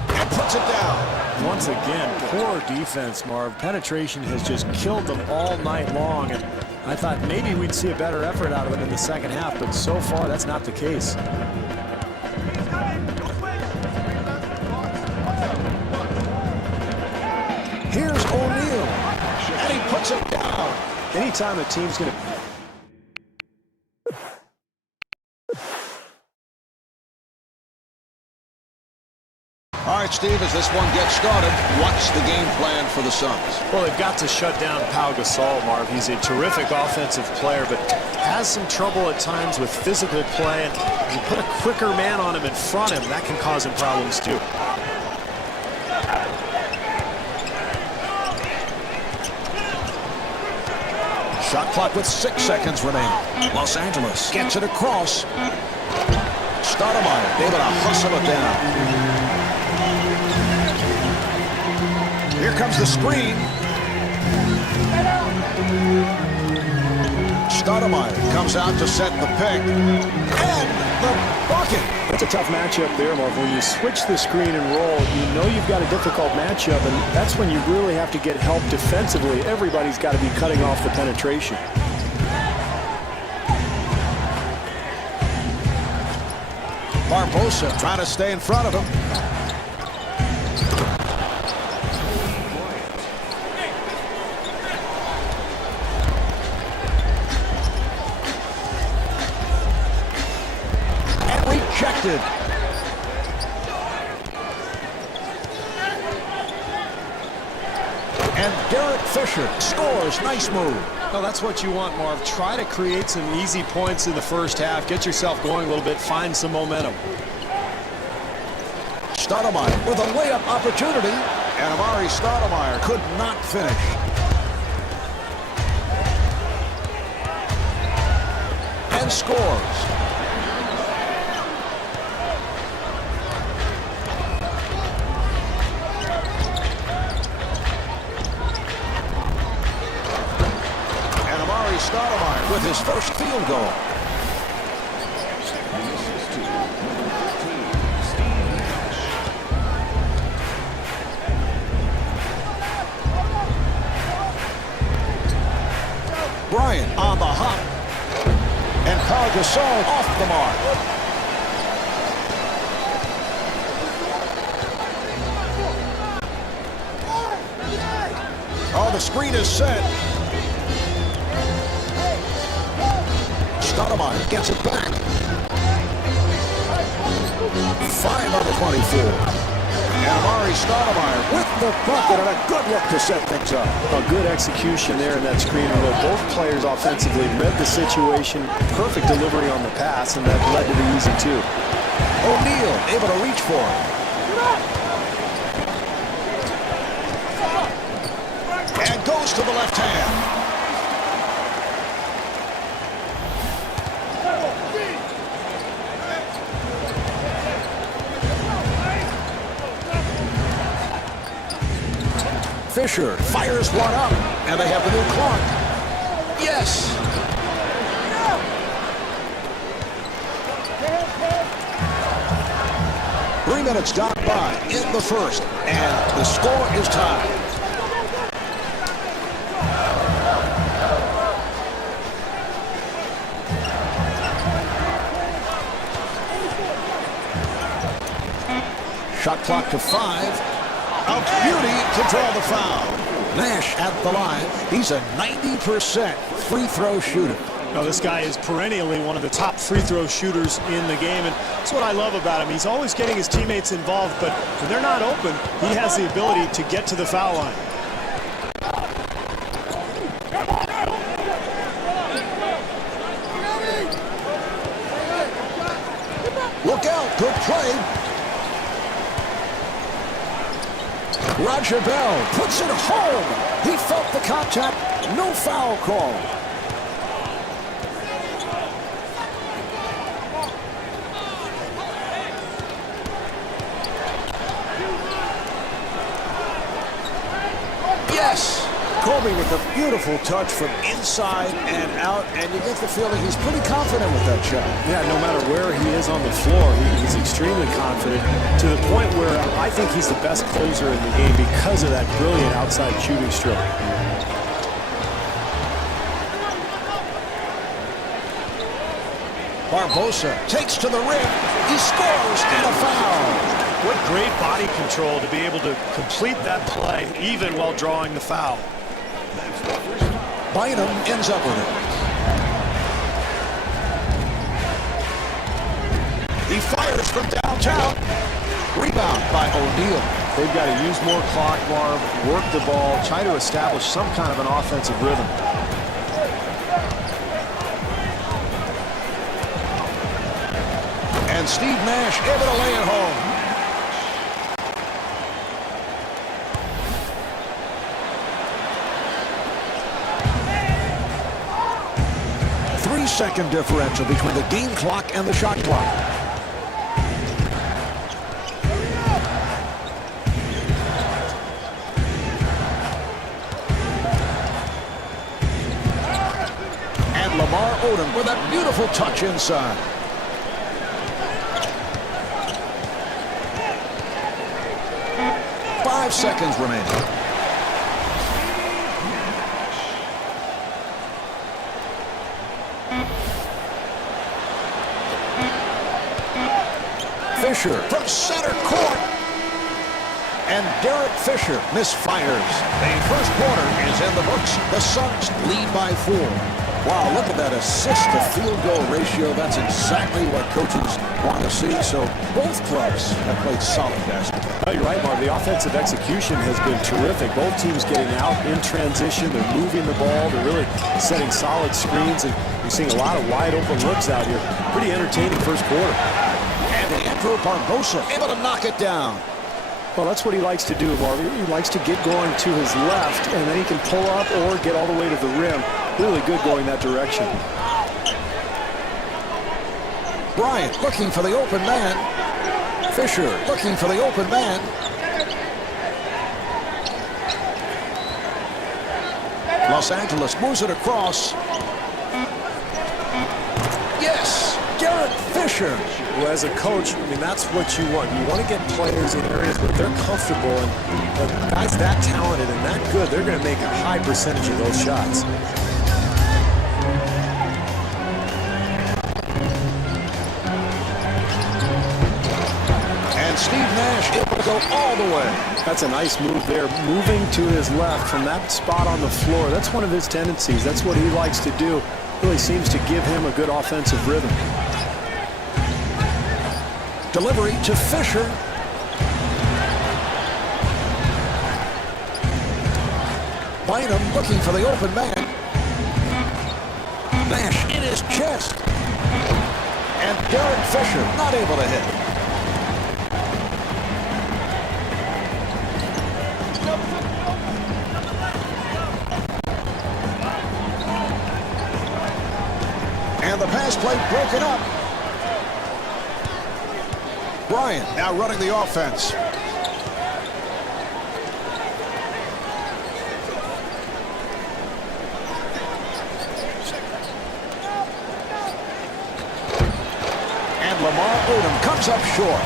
And puts it down. Once again, poor defense, Marv. Penetration has just killed them all night long. And I thought maybe we'd see a better effort out of them in the second half, but so far that's not the case. Here's O'Neal, and he puts it down. Anytime a team's going to... All right, Steve, as this one gets started, what's the game plan for the Suns? Well, they've got to shut down Pau Gasol, Marv. He's a terrific offensive player, but has some trouble at times with physical play. And you put a quicker man on him in front of him, that can cause him problems too. Shot clock with 6 seconds remaining. Los Angeles gets it across. Stoudemire able to hustle it down. Here comes the screen. Stoudemire comes out to set the pick. And the bucket. That's a tough matchup there, Marv. When you switch the screen and roll, you know you've got a difficult matchup, and that's when you really have to get help defensively. Everybody's got to be cutting off the penetration. Barbosa trying to stay in front of him. And rejected. And Derek Fisher scores. Nice move. Well, that's what you want, Marv. Try to create some easy points in the first half. Get yourself going a little bit. Find some momentum. Stoudemire with a layup opportunity. And Amari Stoudemire could not finish. And scores. Stoudemire with his first field goal. The assist to number 15, Steve Nash. Bryant on the hop. And Pau Gasol off the mark. Oh, the screen is set. Stoudemire gets it back. 5 on the 24. And Amari Stoudemire with the bucket and a good look to set things up. A good execution there in that screen. Although both players offensively read the situation, perfect delivery on the pass, and that led to the easy two. O'Neal able to reach for it. And goes to the left hand. Fisher fires one up, and they have the new clock. Yes. 3 minutes gone by in the first, and the score is tied. Shot clock to 5. A beauty to draw the foul. Nash at the line. He's a 90% free throw shooter. No, this guy is perennially one of the top free throw shooters in the game, and that's what I love about him. He's always getting his teammates involved, but when they're not open, he has the ability to get to the foul line. Look out, good play. Roger Bell puts it home. He felt the contact. No foul call. Yes. Kobe with a beautiful touch from inside and out, and you get the feeling he's pretty confident with that shot. Yeah, no matter where he is on the floor, he's extremely confident, to the point where I think he's the best closer in the game because of that brilliant outside shooting stroke. Barbosa takes to the rim. He scores and a foul. What great body control to be able to complete that play even while drawing the foul. Bynum ends up with it. He fires from downtown. Rebound by O'Neal. They've got to use more clock, Marv, work the ball, try to establish some kind of an offensive rhythm. And Steve Nash able to lay it home. 3-second differential between the game clock and the shot clock. And Lamar Odom with a beautiful touch inside. Five seconds remaining. Fisher from center court. And Derek Fisher misfires. The first quarter is in the books. The Suns lead by 4. Wow, look at that assist-to-field goal ratio. That's exactly what coaches want to see. So both clubs have played solid basketball. Oh, you're right, Marv. The offensive execution has been terrific. Both teams getting out in transition. They're moving the ball. They're really setting solid screens. And you're seeing a lot of wide-open looks out here. Pretty entertaining first quarter. And Andrew Barbosa able to knock it down. Well, that's what he likes to do, Marv. He likes to get going to his left, and then he can pull up or get all the way to the rim. Really good going that direction. Bryant looking for the open man. Fisher looking for the open man. Los Angeles moves it across. Yes, Garrett Fisher. Well, as a coach, I mean, that's what you want. You want to get players in areas where they're comfortable, and guys that talented and that good, they're going to make a high percentage of those shots. And Steve Nash able to go all the way. That's a nice move there, moving to his left from that spot on the floor. That's one of his tendencies. That's what he likes to do. Really seems to give him a good offensive rhythm. Delivery to Fisher. Bynum looking for the open man. Nash in his chest. And Garrett Fisher not able to hit. And the pass play broken up. Bryant now running the offense. And Lamar Odom comes up short.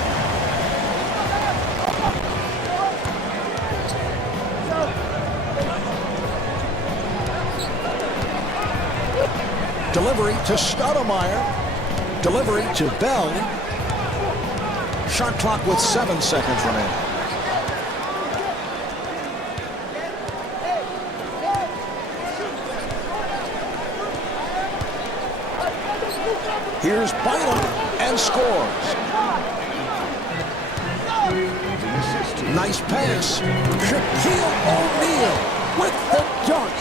Delivery to Stoudemire. Delivery to Bell. Shot clock with 7 seconds remaining. Here's Bynum and scores. Nice pass. Shaquille O'Neal with the dunk.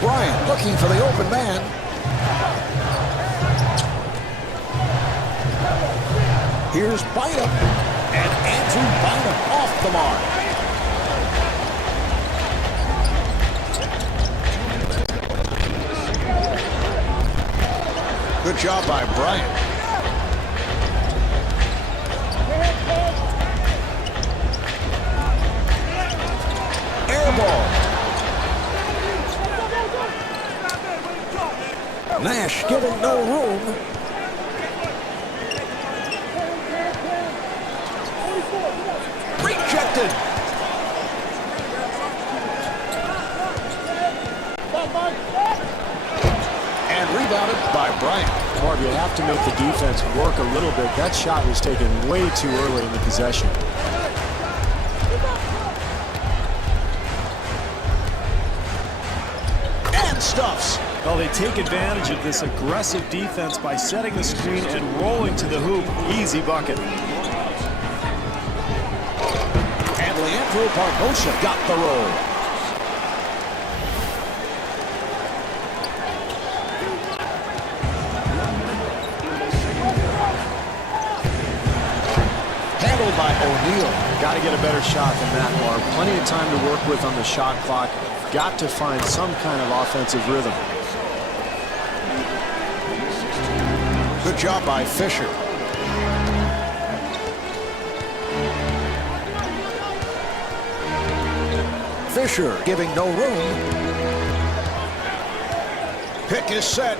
Bryant looking for the open man. Here's Bynum. And Andrew Bynum off the mark. Good job by Bryant. Air ball. Nash giving no room. Rejected. And rebounded by Bryant. Marv, you have to make the defense work a little bit. That shot was taken way too early in the possession. And stuffs. Well, they take advantage of this aggressive defense by setting the screen and rolling to the hoop. Easy bucket. And Leandro Barbosa got the roll. Handled by O'Neal. Got to get a better shot than that, Marv. Plenty of time to work with on the shot clock. Got to find some kind of offensive rhythm. Good job by Fisher. Fisher giving no room. Pick is set.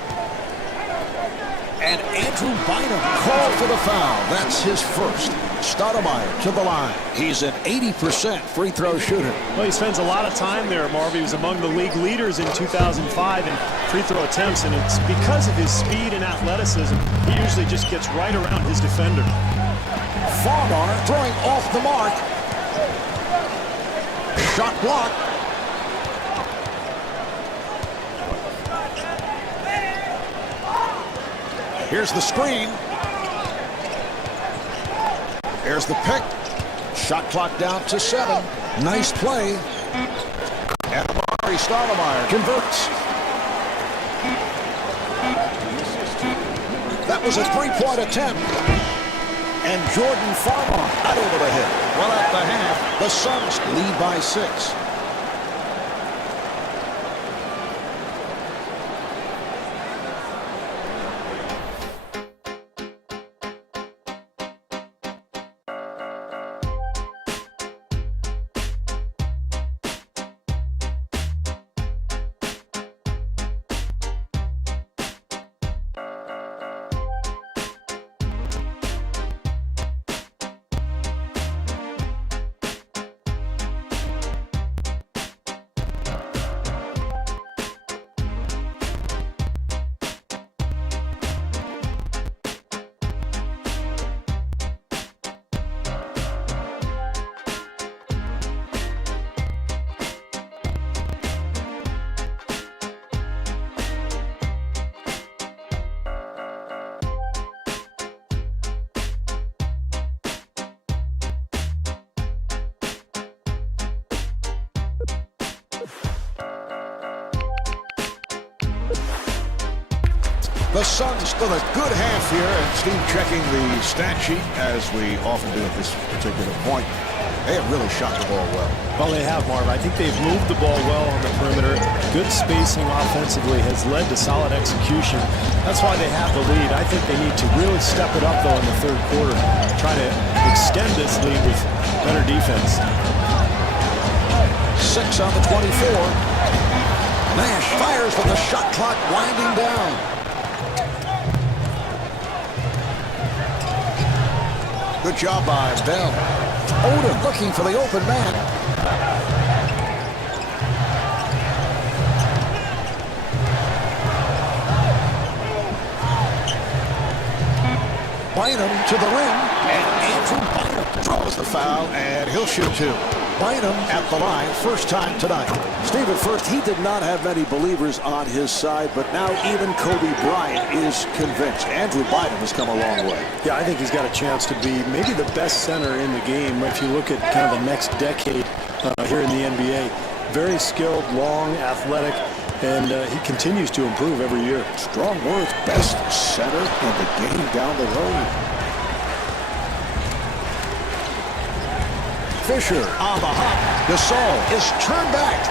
And Andrew Bynum called for the foul. That's his first. Stoudemire to the line. He's an 80% free throw shooter. Well, he spends a lot of time there, Marv. He was among the league leaders in 2005 in free throw attempts, and it's because of his speed and athleticism. He usually just gets right around his defender. Farmar throwing off the mark. Shot blocked. Here's the screen. Here's the pick. Shot clock down to 7. Nice play. And Amari Stoudemire converts. That was a three-point attempt. And Jordan Farmar not able to hit. Well, at the half, the Suns lead by 6. The Suns still a good half here, and Steve checking the stat sheet, as we often do at this particular point. They have really shot the ball well. Well, they have, Marv. I think they've moved the ball well on the perimeter. Good spacing offensively has led to solid execution. That's why they have the lead. I think they need to really step it up, though, in the third quarter. Try to extend this lead with better defense. 6 on the 24. Nash fires with the shot clock winding down. Good job by Bell. Odom looking for the open man. Bynum to the rim, and Andrew Bynum draws the foul, and he'll shoot two. Bynum at the line, first time tonight. Steve, at first, he did not have many believers on his side, but now even Kobe Bryant is convinced. Andrew Bynum has come a long way. Yeah, I think he's got a chance to be maybe the best center in the game if you look at kind of the next decade here in the NBA. Very skilled, long, athletic, and he continues to improve every year. Strong words, best center in the game down the road. Fisher on the hop. Gasol is turned back.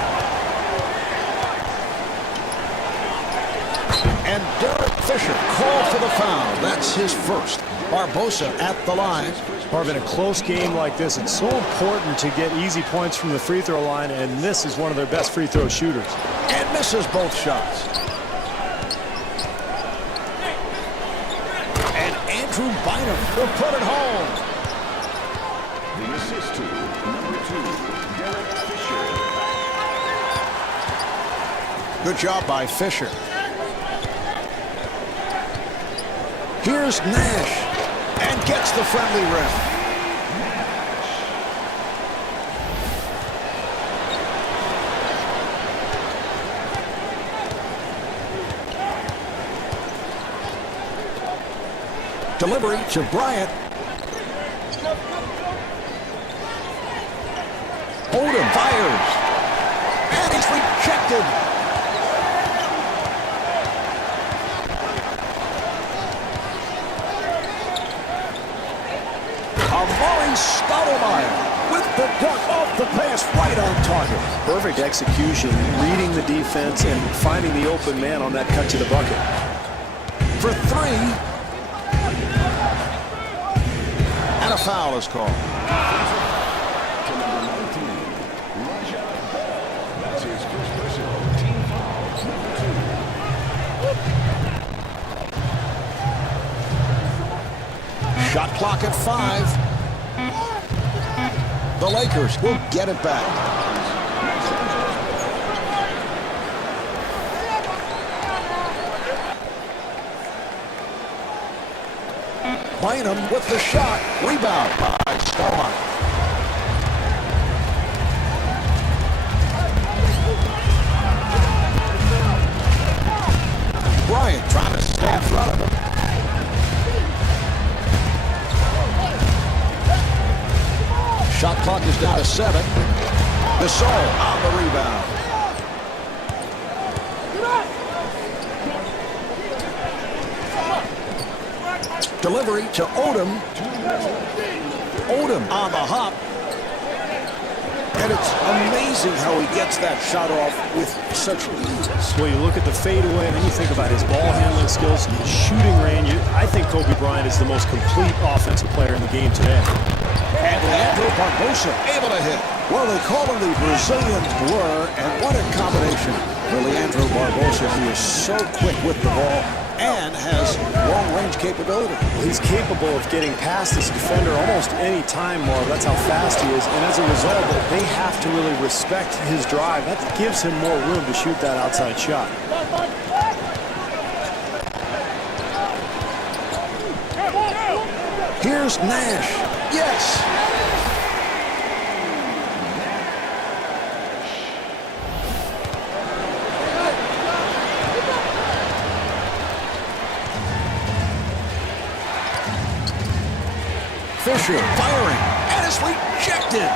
And Derek Fisher called for the foul. That's his first. Barbosa at the line. Marvin, in a close game like this, it's so important to get easy points from the free throw line, and this is one of their best free throw shooters. And misses both shots. And Andrew Bynum will put it home. The assist to number 2, Derek Fisher. Good job by Fisher. Here's Nash, and gets the friendly rim. Delivery to Bryant. Odom fires, and he's rejected. Amari Stoudemire with the dunk off the pass, right on target. Perfect execution, reading the defense and finding the open man on that cut to the bucket. For three, and a foul is called. That's his first personal team foul, number 2. Shot clock at 5. The Lakers will get it back. Bynum with the shot. Rebound by Stoudemire. Bryant trying to stay in front of him. Shot clock is down to 7. Gasol on the rebound. Delivery to Odom. Odom on the hop. And it's amazing how he gets that shot off with such ease. Well, you look at the fadeaway and then you think about his ball handling skills, his shooting range. I think Kobe Bryant is the most complete offensive player in the game today. And Leandro Barbosa able to hit. Well, they call him the Brazilian blur, and what a combination for Leandro Barbosa. He is so quick with the ball and has long-range capability. Well, he's capable of getting past this defender almost any time, Marv. That's how fast he is. And as a result, they have to really respect his drive. That gives him more room to shoot that outside shot. Here's Nash. Yes. Fisher firing, and it's rejected.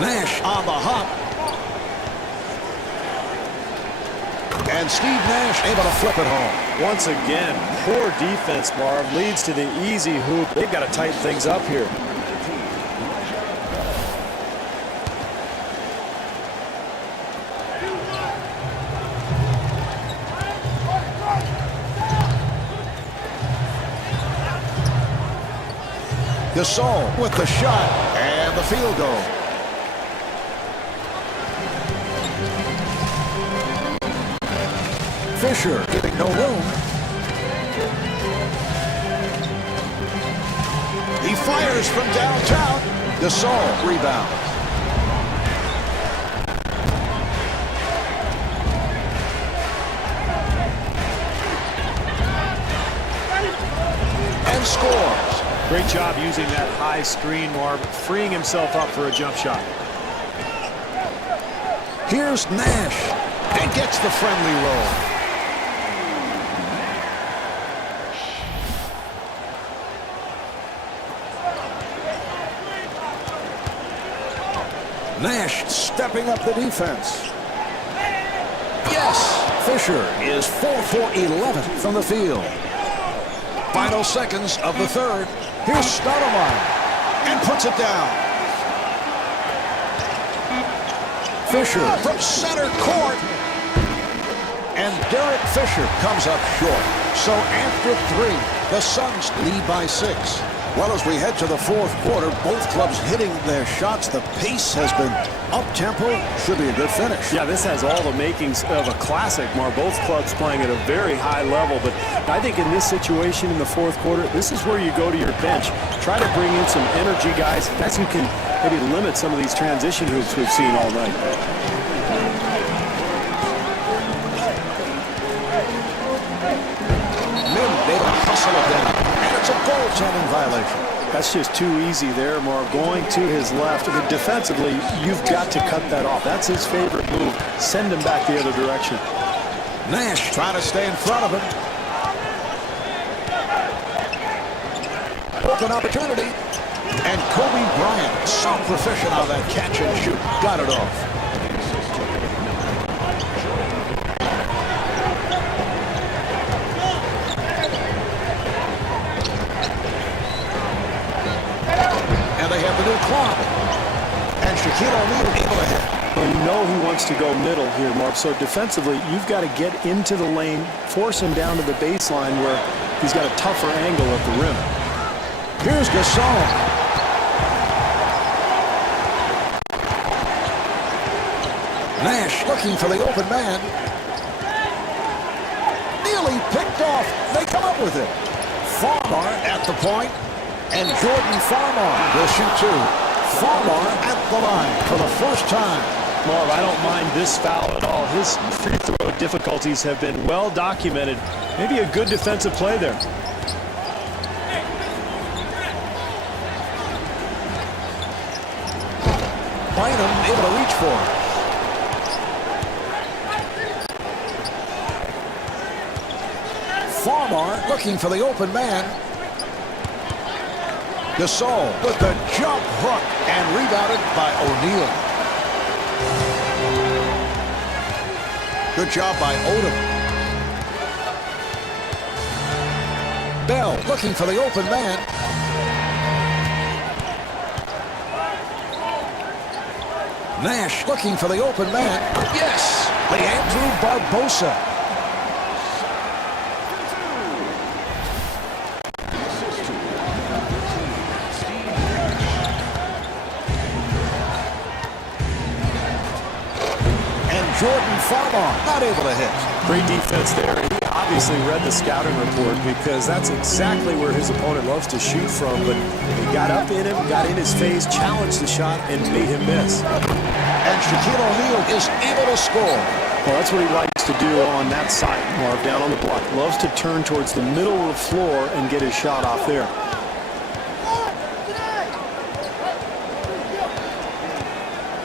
Nash on the hop. And Steve Nash able to flip it home. Once again, poor defense, Marv, leads to the easy hoop. They've got to tighten things up here. Gasol with the shot and the field goal. Fisher giving no room. He fires from downtown. Gasol rebounds. And scores. Great job using that high screen, Marv, freeing himself up for a jump shot. Here's Nash and gets the friendly roll. Nash stepping up the defense. Yes! Fisher is 4 for 11 from the field. Final seconds of the third. Here's Stoudemire and puts it down. Fisher from center court. And Derek Fisher comes up short. So after 3, the Suns lead by 6. Well, as we head to the fourth quarter, both clubs hitting their shots. The pace has been up-tempo. Should be a good finish. Yeah, this has all the makings of a classic, Marv. Both clubs playing at a very high level. But I think in this situation in the fourth quarter, this is where you go to your bench. Try to bring in some energy, guys. Guys who can maybe limit some of these transition hoops we've seen all night. Mim able to hustle it down. And it's a goaltending violation. That's just too easy there, Marv. Going to his left. I mean, defensively, you've got to cut that off. That's his favorite move. Send him back the other direction. Nash trying to stay in front of him. Open opportunity. And Kobe Bryant, so proficient on that catch and shoot. Got it off. And they have the new clock. And Shaquille O'Neal able to hit. Well, you know he wants to go middle here, Mark. So defensively, you've got to get into the lane, force him down to the baseline where he's got a tougher angle at the rim. Here's Gasol. Nash looking for the open man. Nearly picked off. They come up with it. Farmar at the point. And Jordan Farmar will shoot 2. Farmar at the line for the first time. Marv, I don't mind this foul at all. His free throw difficulties have been well documented. Maybe a good defensive play there. Bynum able to reach for it. Farmar looking for the open man. Gasol with the jump hook and rebounded by O'Neal. Good job by Odom. Bell looking for the open man. Nash looking for the open man. Yes! Leandro Barbosa. And Jordan Farmar not able to hit. Great defense there. He obviously read the scouting report because that's exactly where his opponent loves to shoot from. But he got up in him, got in his face, challenged the shot, and made him miss. And Shaquille O'Neal is able to score. Well, that's what he likes to do on that side, Marv, down on the block. Loves to turn towards the middle of the floor and get his shot off there.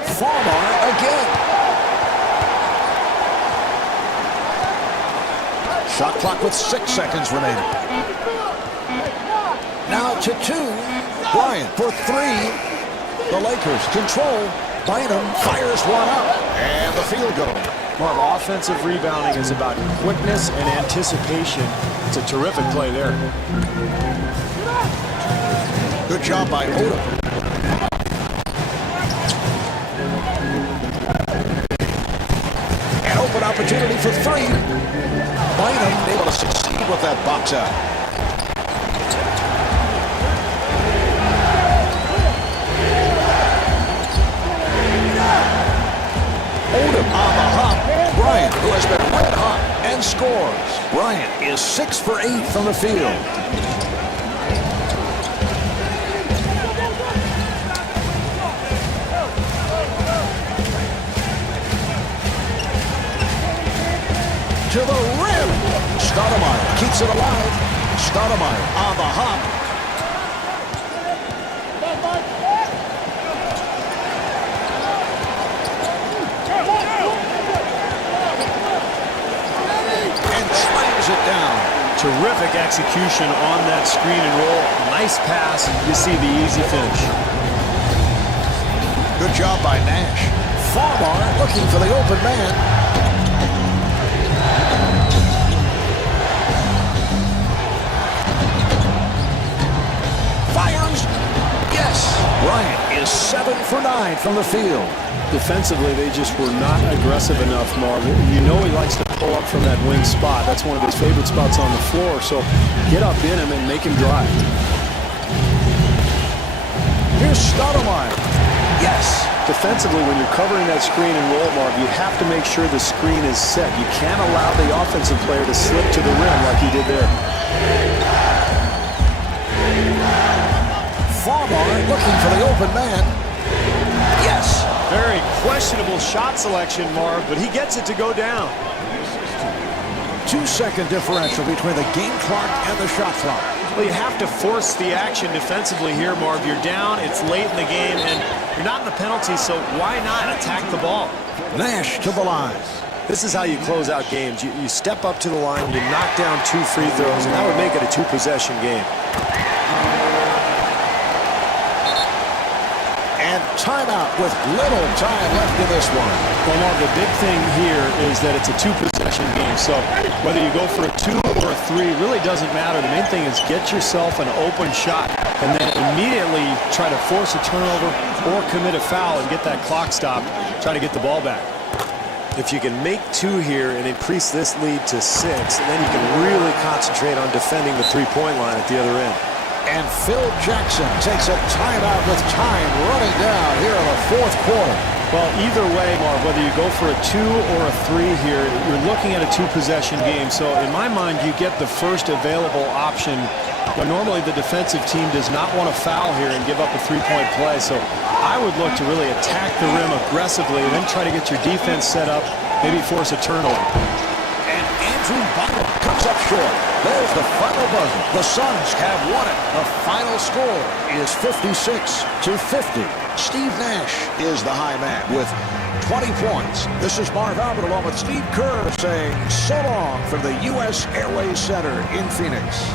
Farmar again. Shot clock with 6 seconds remaining. Now to 2. Bryant for 3. The Lakers control. Bynum fires one up. And the field goal. Well, offensive rebounding is about quickness and anticipation. It's a terrific play there. Good job by Odom. An open opportunity for three. Bynum able to succeed with that box out. Odom on the hop. Bryant, who has been red hot, and scores. Bryant is 6 for 8 from the field. To the rim. Stoudemire keeps it alive. Stoudemire on the hop. And slams it down. Terrific execution on that screen and roll. Nice pass. You see the easy finish. Good job by Nash. Farmar looking for the open man. Fires. Yes. Bryant is 7 for 9 from the field. Defensively, they just were not aggressive enough, Marv. You know he likes to pull up from that wing spot. That's one of his favorite spots on the floor. So get up in him and make him drive. Here's Stoudemire. Yes. Defensively, when you're covering that screen and roll, Marv, you have to make sure the screen is set. You can't allow the offensive player to slip to the rim like he did there. Farmar looking for the open man. Yes. Very questionable shot selection, Marv, but he gets it to go down. 2-second differential between the game clock and the shot clock. Well, you have to force the action defensively here, Marv. You're down, it's late in the game, and you're not in the penalty, so why not attack the ball? Nash to the line. This is how you close out games. You step up to the line, you knock down 2 free throws, and that would make it a 2-possession game. And timeout with little time left in this one. Well, Marv, the big thing here is that it's a 2-possession game. So whether you go for a 2 or a 3 really doesn't matter. The main thing is get yourself an open shot and then immediately try to force a turnover or commit a foul and get that clock stopped. Try to get the ball back. If you can make 2 here and increase this lead to 6, then you can really concentrate on defending the three-point line at the other end. And Phil Jackson takes a timeout with time running down here in the fourth quarter. Well, either way, Marv, whether you go for a 2 or a 3 here, you're looking at a 2-possession game. So in my mind, you get the first available option. But normally the defensive team does not want to foul here and give up a 3-point play. So I would look to really attack the rim aggressively and then try to get your defense set up, maybe force a turnover. And Andrew Bynum comes up short. There's the final buzzer. The Suns have won it. The final score is 56-50. Steve Nash is the high man with 20 points. This is Marv Albert along with Steve Kerr saying so long from the U.S. Airways Center in Phoenix.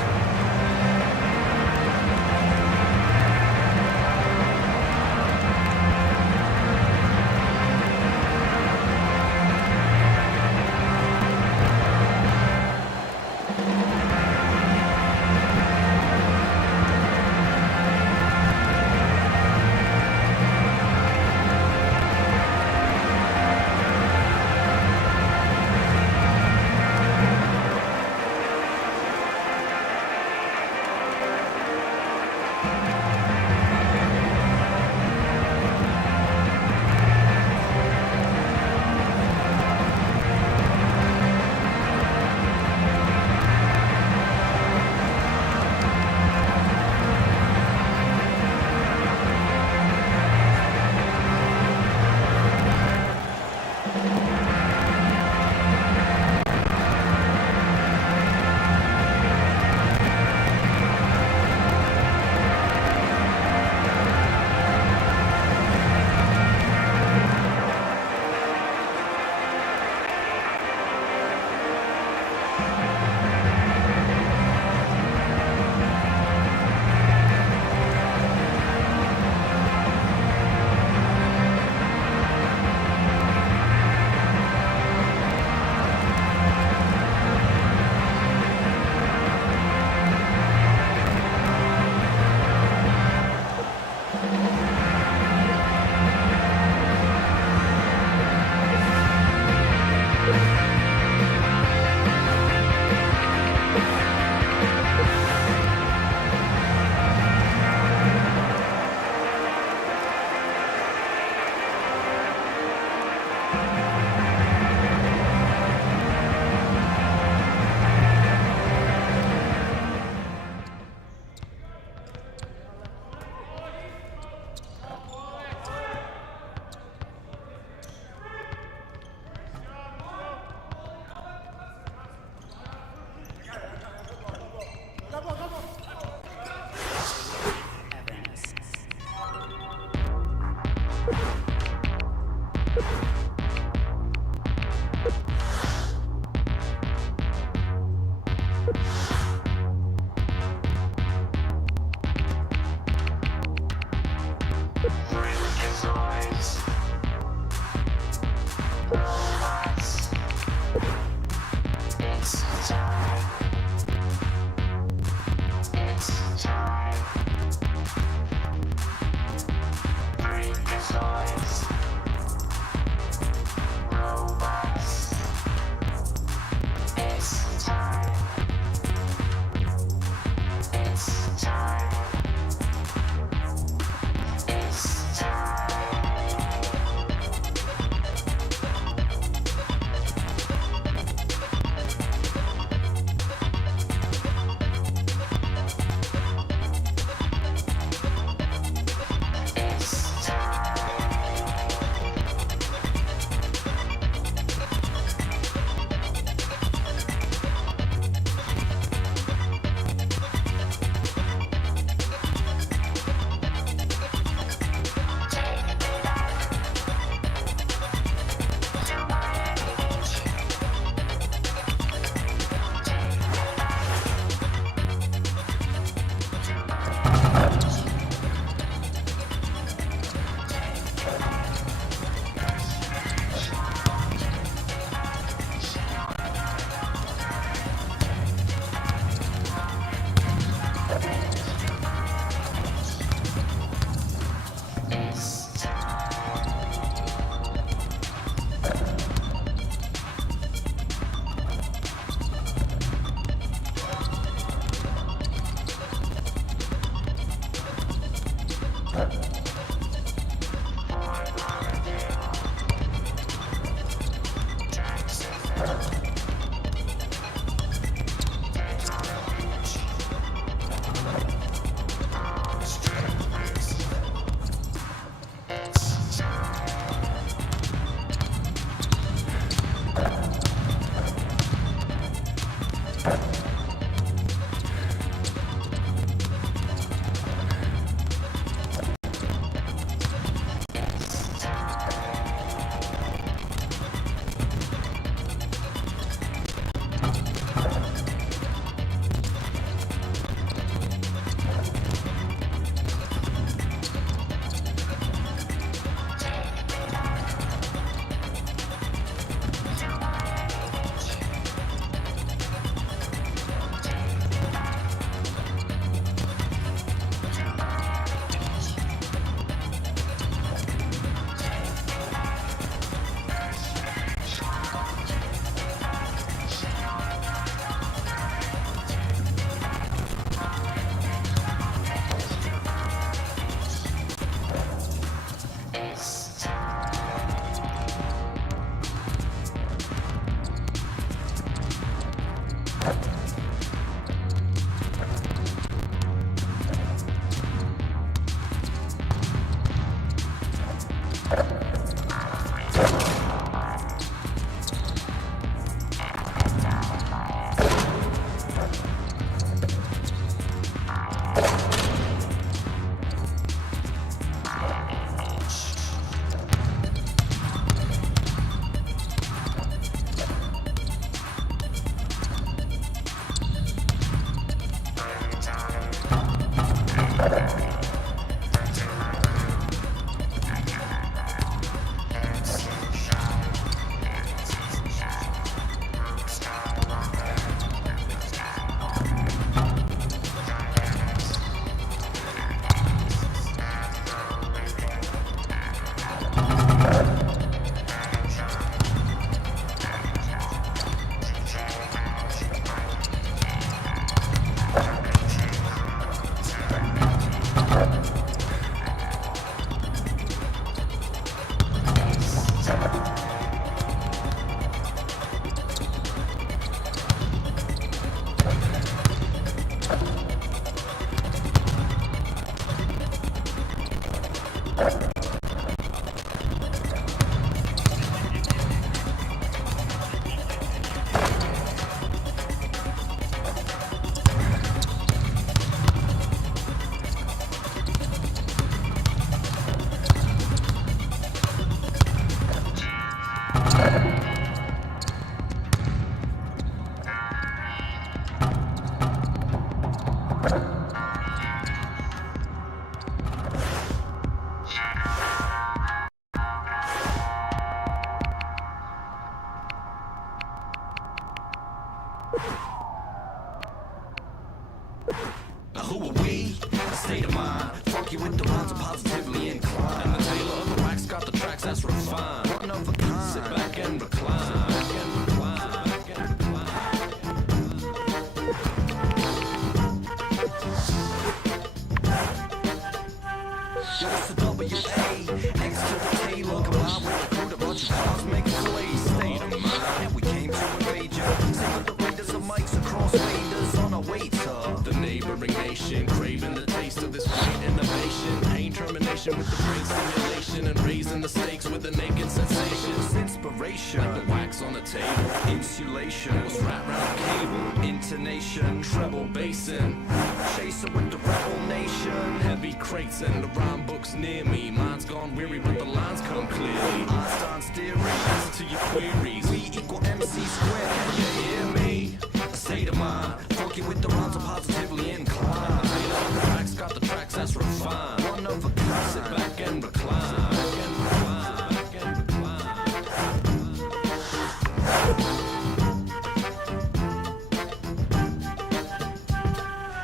Who are we? A state of mind. Funky with the rhymes are positively inclined. And the tailor of the wax got the tracks that's refined. One of a kind. Sit back and recline. Yo, it's the W-A, X to the tailor. Combined with the crew, the bunch of cosmic slaves. State of mind. We came to invade ya. Sing with the raiders of mics across waders on a way to the neighboring nation, craving the taste of this great innovation. Pain termination with the brain stimulation and raising the stakes with the naked sensation. It was inspiration, like the wax on the table. Insulation was wrapped round a cable. Intonation, treble bassin. Chaser with the rebel nation. Heavy crates and the rhyme books near me. Mine's gone weary, but the lines come clearly. Einstein's theory, answer to your queries. We equal MC squared. Can you hear me? A state of mind, funky with the rhymes are positively inclined. The tracks got the tracks that's refined. One of a kind. Sit back and recline.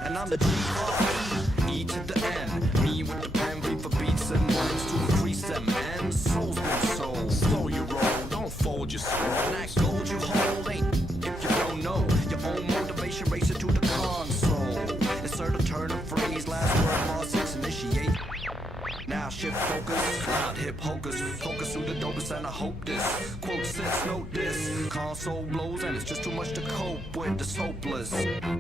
And I'm the G-R-E, E to the N. Me with the pen, V for beats and lines to increase them. And souls with souls. Slow your roll, don't fold your scroll. That gold you hold ain't, if you don't know, your own motivation racer to the console. Insert a turn of phrase, last word, bar 6, initiate Now shift focus, cloud hip hocus, focus through the dopest and I hope this. Quote sits, note this, console blows and it's just too much to cope with, it's hopeless.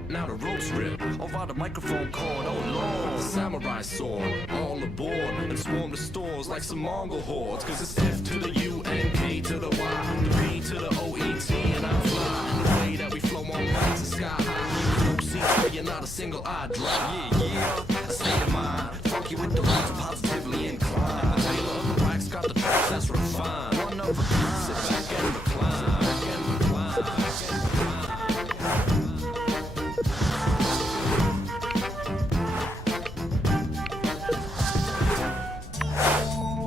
Now the ropes rip, over the microphone cord, oh lord. The samurai sword, all aboard, and swarm the stores like some Mongol hordes. Cause it's F to the U and K to the Y, the P to the O-E-T and I fly. The way that we flow on mics and sky high. No seats where you're not a single eye dry. Yeah, a state of mind, funky with the rhymes, positively inclined. The tailor of the wax got the tracks that's refined. One of a kind, sit back and recline.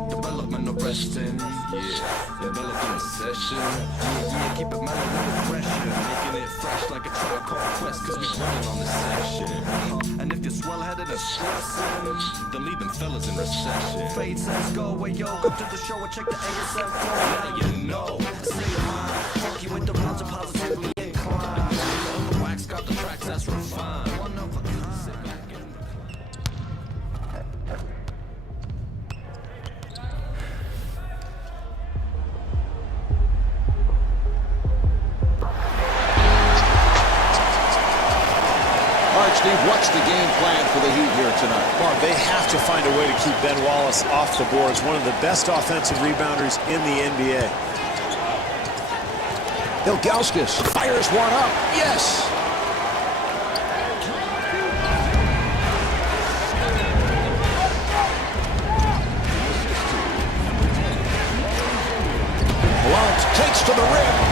Development of resting, yeah. Developing a session, yeah. Keep it mellow and refreshing, making it fresh like a Tribe Called Quest. Cause we running on this session. And if you're swell-headed and stressing, then leave them fellas in recession. Fade says go away, yo. Come to the show and check the ASM flow. Now you know, say your mind, funky with the rhymes and positively inclined. The wax got the tracks that's refined. One of a kind. Steve, what's the game plan for the Heat here tonight? Mark, they have to find a way to keep Ben Wallace off the boards. One of the best offensive rebounders in the NBA. Ilgauskas fires one up. Yes! Blount takes to the rim.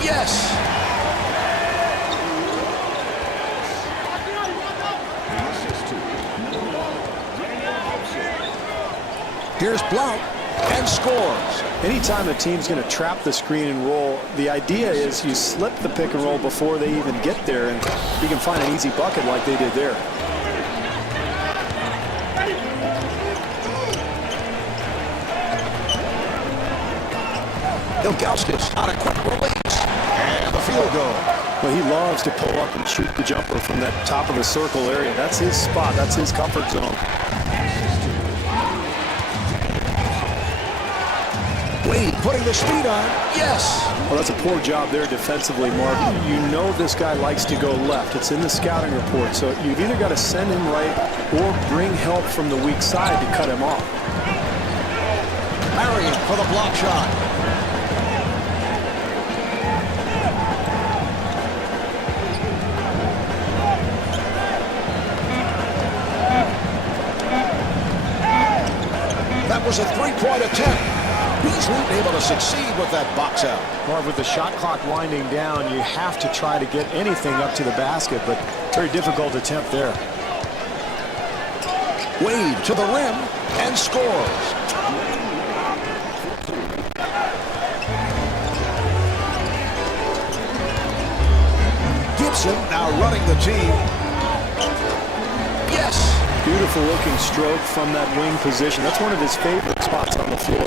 Yes! Here's Blount and scores. Anytime a team's going to trap the screen and roll, the idea is you slip the pick and roll before they even get there, and you can find an easy bucket like they did there. Ilgauskas on a quick release. And the field goal. Well, he loves to pull up and shoot the jumper from that top of the circle area. That's his spot. That's his comfort zone. Wade putting the speed on. Yes. Well, that's a poor job there defensively, Mark. You know this guy likes to go left. It's in the scouting report. So you've either got to send him right or bring help from the weak side to cut him off. Marion for the block shot. That was a three-point attempt. Beasley able to succeed with that box out. Marv, with the shot clock winding down, you have to try to get anything up to the basket, but very difficult attempt there. Wade to the rim and scores. Gibson now running the team. Yes. Beautiful looking stroke from that wing position. That's one of his favorite spots on the floor.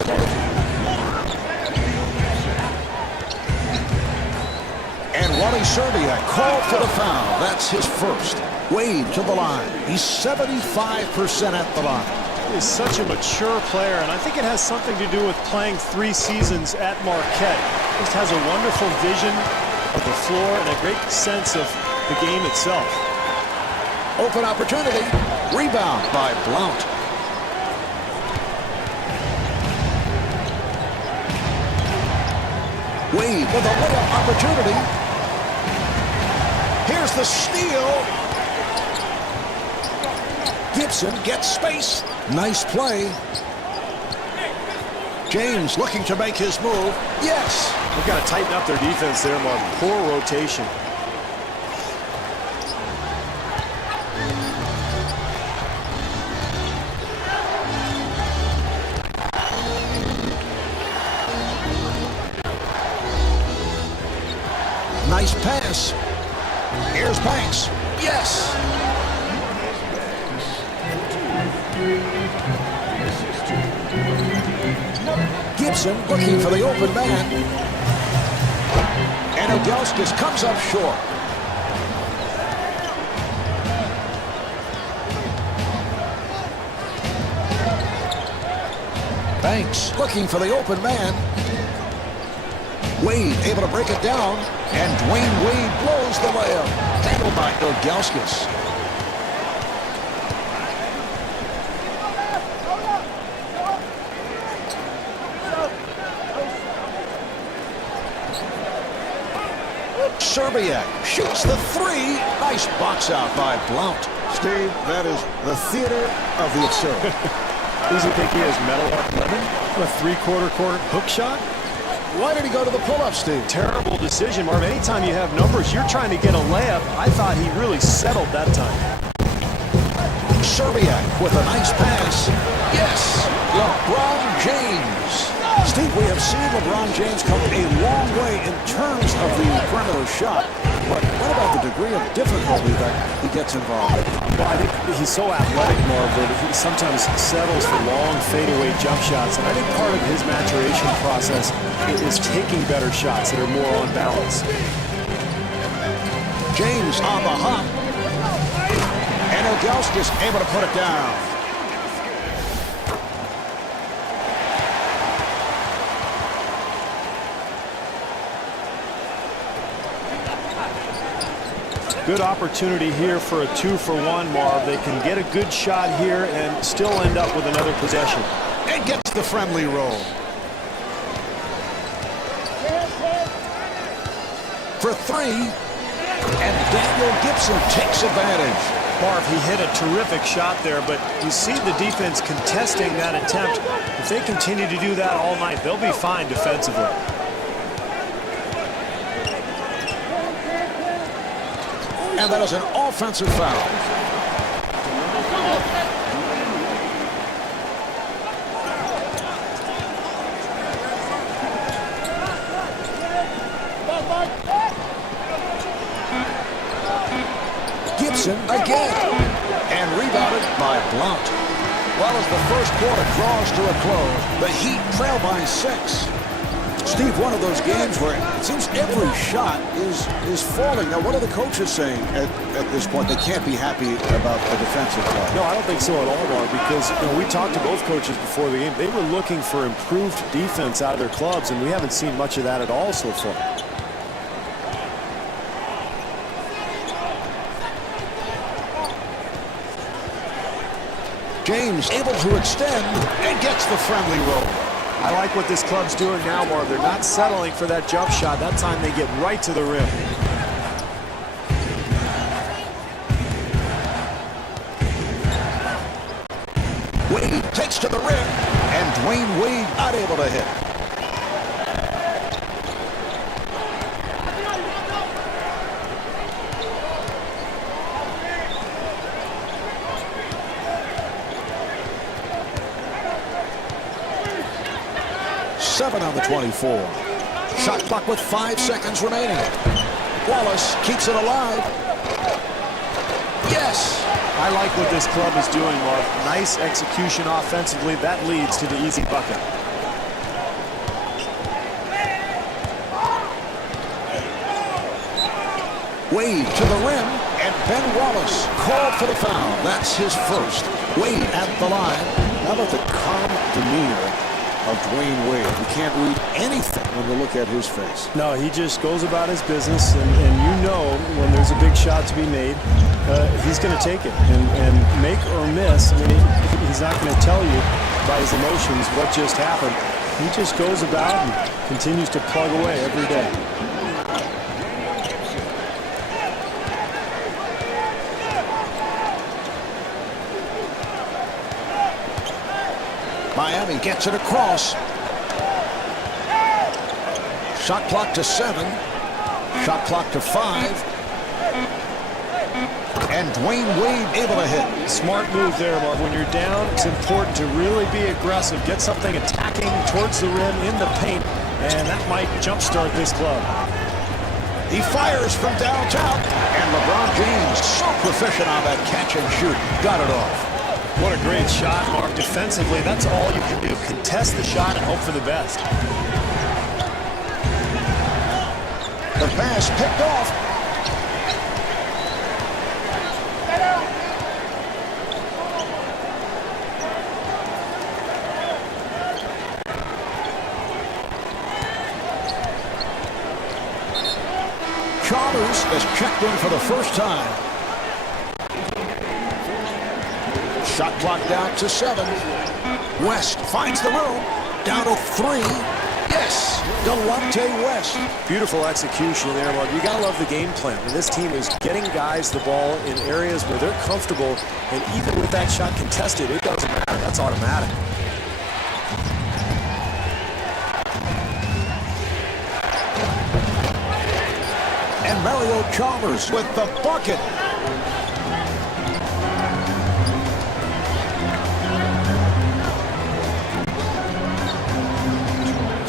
And Wally Serbiak called for the foul. That's his first. Wade to the line. He's 75% at the line. He's such a mature player, and I think it has something to do with playing 3 seasons at Marquette. Just has a wonderful vision of the floor and a great sense of the game itself. Open opportunity. Rebound by Blount. Wade with a layup opportunity. Here's the steal. Gibson gets space. Nice play. James looking to make his move. Yes. They've got to tighten up their defense there, Mark. Poor rotation. Nice pass. Here's Banks. Yes. Gibson looking for the open man. And Ilgauskas comes up short. Banks looking for the open man. Wade able to break it down, and Dwayne Wade blows the layup. Handled by Ilgauskas. Serbiak shoots the three. Nice box out by Blount. Steve, that is the theater of the absurd. Does he think he has metal arc lemon? A three-quarter court hook shot? Why did he go to the pull-up, Steve? Terrible decision, Marv. Anytime you have numbers, you're trying to get a layup. I thought he really settled that time. Serbiak with a nice pass. Yes, LeBron James. Steve, we have seen LeBron James come a long way in terms of the perimeter shot. But what about the degree of difficulty that he gets involved? Well, I think he's so athletic, Marv, that he sometimes settles for long fadeaway jump shots. And I think part of his maturation process is taking better shots that are more on balance. James on the hop. And Ilgauskas able to put it down. Good opportunity here for a 2-for-1, Marv. They can get a good shot here and still end up with another possession. And gets the friendly roll. For three. And Daniel Gibson takes advantage. Marv, he hit a terrific shot there, but you see the defense contesting that attempt. If they continue to do that all night, they'll be fine defensively. And that is an offensive foul. Gibson again. And rebounded by Blount. Well, as the first quarter draws to a close, the Heat trail by 6. Steve, one of those games where it seems every shot is falling. Now, what are the coaches saying at this point? They can't be happy about the defensive play. No, I don't think so at all, Mark, because we talked to both coaches before the game. They were looking for improved defense out of their clubs, and we haven't seen much of that at all so far. James able to extend and gets the friendly roll. I like what this club's doing now, Marv. They're not settling for that jump shot. That time they get right to the rim. Wade takes to the rim, and Dwayne Wade not able to hit. Seven on the 24. Shot clock with 5 seconds remaining. Wallace keeps it alive. Yes! I like what this club is doing, Marv. Nice execution offensively. That leads to the easy bucket. Wade to the rim, and Ben Wallace called for the foul. That's his first. Wade at the line. How about the calm demeanor of Dwayne Wade? We can't read anything when we look at his face. No, he just goes about his business, and you know when there's a big shot to be made, he's going to take it and make or miss. I mean, he's not going to tell you by his emotions what just happened. He just goes about and continues to plug away every day. Miami gets it across. Shot clock to 7. Shot clock to 5. And Dwayne Wade able to hit. Smart move there, Mark. When you're down, it's important to really be aggressive. Get something attacking towards the rim in the paint, and that might jumpstart this club. He fires from downtown, and LeBron James so proficient on that catch and shoot. Got it off. What a great shot, Mark. Defensively, that's all you can do. Contest the shot and hope for the best. The pass picked off. Chalmers is checked in for the first time. Shot clock down to 7. West finds the room. Down to 3. Yes, Delonte West. Beautiful execution there, Mark. You gotta love the game plan. And this team is getting guys the ball in areas where they're comfortable, and even with that shot contested, it doesn't matter. That's automatic. And Mario Chalmers with the bucket.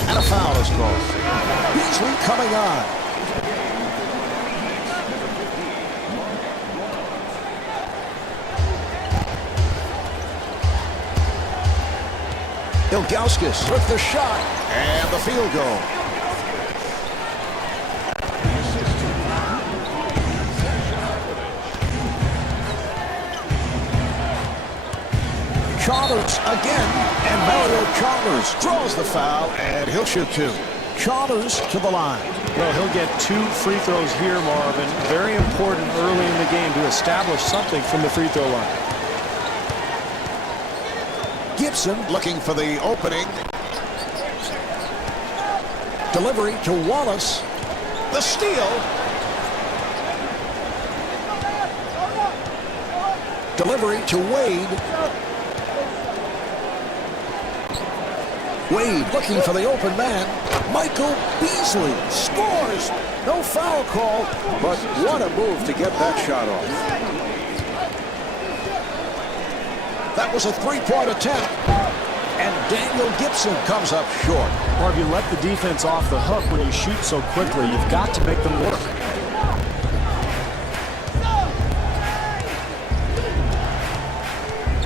And a foul is called. Beasley coming on. Ilgauskas with the shot and the field goal. Chalmers again, and Mario Chalmers draws the foul, and he'll shoot 2. Chalmers to the line. Well, he'll get 2 free throws here, Marvin. Very important early in the game to establish something from the free throw line. Gibson looking for the opening. Delivery to Wallace. The steal. Delivery to Wade. Wade looking for the open man. Michael Beasley scores. No foul call, but what a move to get that shot off. That was a 3-point attempt. And Daniel Gibson comes up short. Or if you let the defense off the hook when you shoot so quickly, you've got to make them work.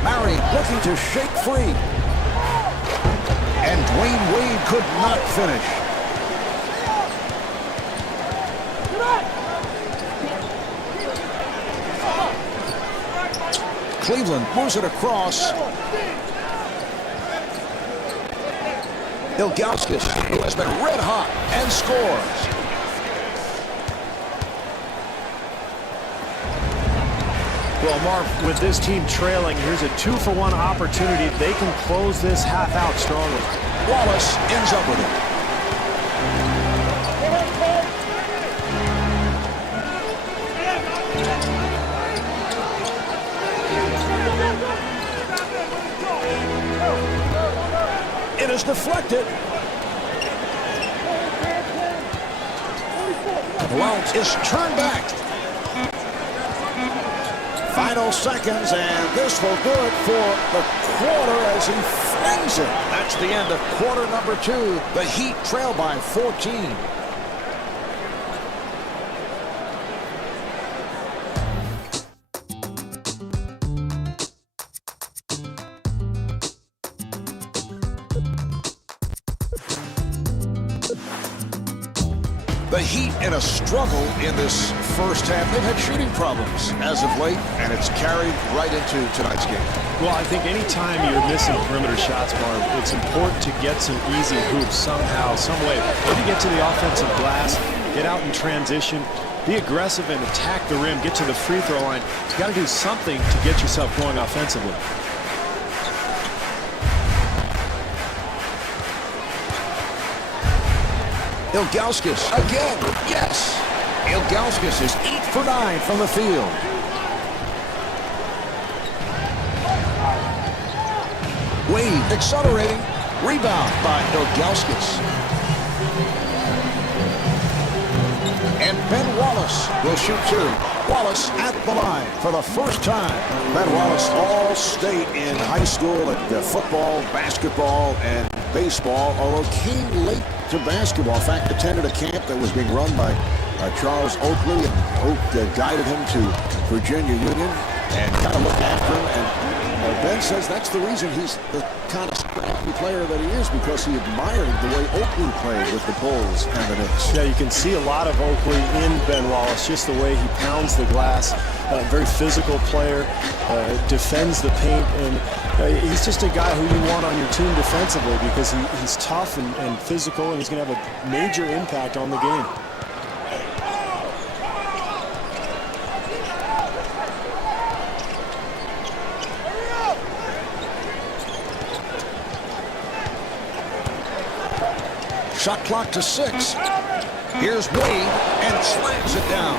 Murray looking to shake free. And Dwayne Wade could not finish. Cleveland moves it across. Ilgauskas, who has been red hot, and scores. Well, Marv, with this team trailing, here's a 2-for-1 opportunity. They can close this half out strongly. Wallace ends up with it. It is deflected. Blount is turned back. Final seconds, and this will do it for the quarter as he flings it. That's the end of quarter number 2. The Heat trail by 14. The Heat in a struggle in this first half. They've had shooting problems as of late, and it's carried right into tonight's game. Well, I think anytime you're missing perimeter shots, Marv, it's important to get some easy hoops somehow, some way. Maybe get to the offensive glass, get out in transition, be aggressive and attack the rim, get to the free throw line. You got to do something to get yourself going offensively. Ilgauskas again. Yes. Ilgauskas is 8 for 9 from the field. Wade accelerating. Rebound by Ilgauskas. And Ben Wallace will shoot 2. Wallace at the line for the first time. Ben Wallace all-state in high school at football, basketball, and baseball, although came late to basketball. In fact, attended a camp that was being run by Charles Oakley, and Oak guided him to Virginia Union and kind of looked after him. And Ben says that's the reason he's the kind of scrappy player that he is, because he admired the way Oakley played with the Bulls and the Knicks. Yeah, you can see a lot of Oakley in Ben Wallace, just the way he pounds the glass. Very physical player, defends the paint, and he's just a guy who you want on your team defensively because he's tough and physical, and he's going to have a major impact on the game. Shot clock to 6. Here's Wade and slams it down.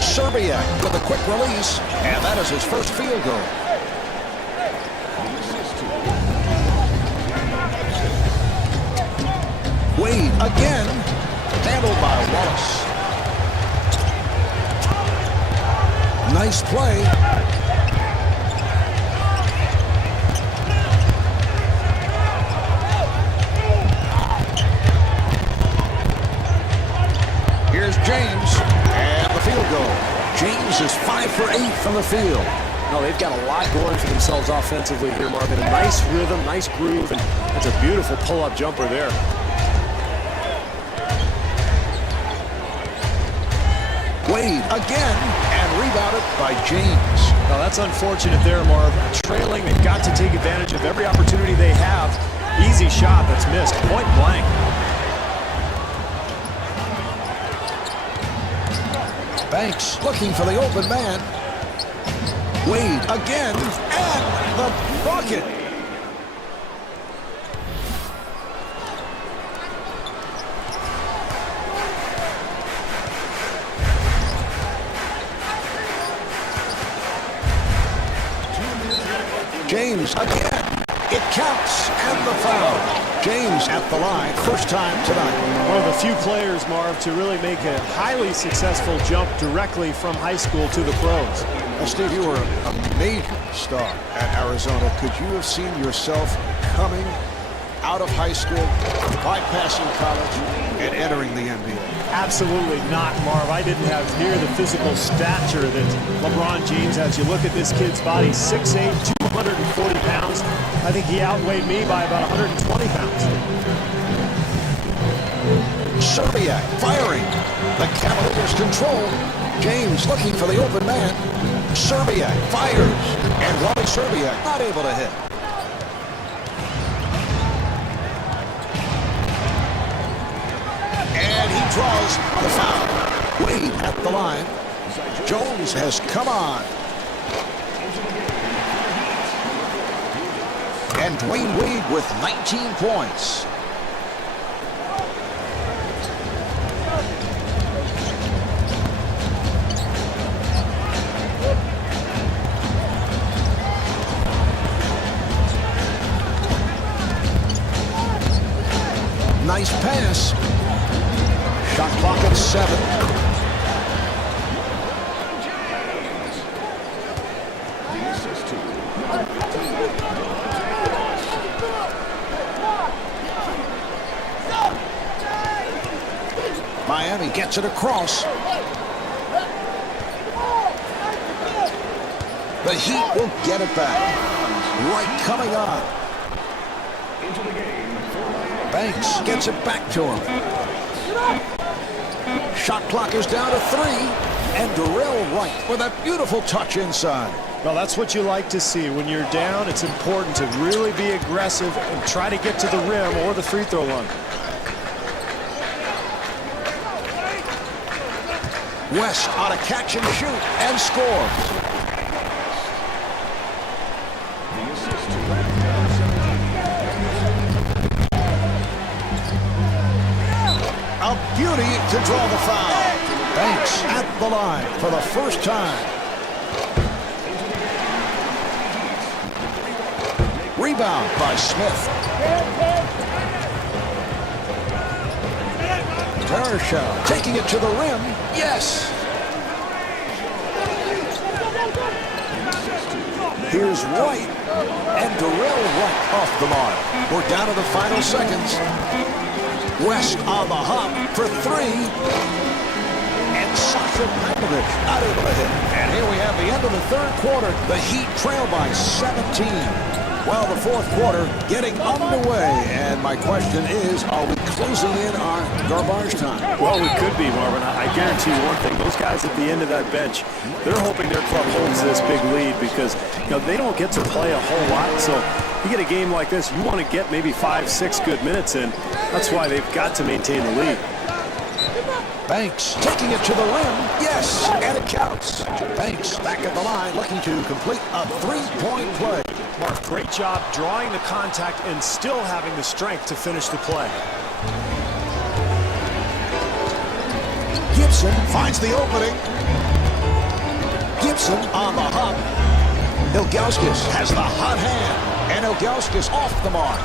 Serbiak with a quick release, and that is his first field goal. Wade again, handled by Wallace. Nice play. Here's James, and the field goal. James is 5 for 8 from the field. No, they've got a lot going for themselves offensively here, Marvin. A nice rhythm, nice groove, and that's a beautiful pull-up jumper there. Wade again, and rebounded by James. Now that's unfortunate there, Marv. Trailing, they've got to take advantage of every opportunity they have. Easy shot that's missed, point blank. Banks looking for the open man. Wade again, and the bucket. James again. It counts, and the foul. James at the line, first time tonight. One of the few players, Marv, to really make a highly successful jump directly from high school to the pros. Well, Steve, you were a major star at Arizona. Could you have seen yourself coming out of high school, bypassing college, and entering the NBA? Absolutely not, Marv. I didn't have near the physical stature that LeBron James has. You look at this kid's body, 6'8", 240 pounds. I think he outweighed me by about 120 pounds. Serbiak firing. The Cavaliers control. James looking for the open man. Serbiak fires. And Wally Serbiak not able to hit. And he draws the foul. Wade at the line. Jones has come on. And Dwayne Wade with 19 points. Nice pass. Shot clock at 7. Miami gets it across. The Heat will get it back. Right coming on. Banks gets it back to him. Shot clock is down to 3. And Darrell Wright with a beautiful touch inside. Well, that's what you like to see. When you're down, it's important to really be aggressive and try to get to the rim or the free throw line. West on a catch and shoot and scores. A beauty to draw the foul. Banks at the line for the first time. Rebound by Smith. Tarashel taking it to the rim. Yes. Here's White. And Darrell Wright off the mark. We're down to the final seconds. West on the hop for 3. And Sasha Pavlovich not able to hit. And here we have the end of the third quarter. The Heat trail by 17. Well, the fourth quarter getting underway. And my question is, are we closing in our garbage time? Well, we could be, Marvin. I guarantee you one thing. Those guys at the end of that bench, they're hoping their club holds this big lead because, you know, they don't get to play a whole lot. So, You get a game like this, you want to get maybe 5-6 good minutes in. That's why they've got to maintain the lead. Banks taking it to the rim. Yes, and it counts. Banks back at the line looking to complete a three-point play. Mark, great job drawing the contact and still having the strength to finish the play. Gibson finds the opening. Gibson on the hop. Ilgauskas has the hot hand, and Ilgauskas off the mark.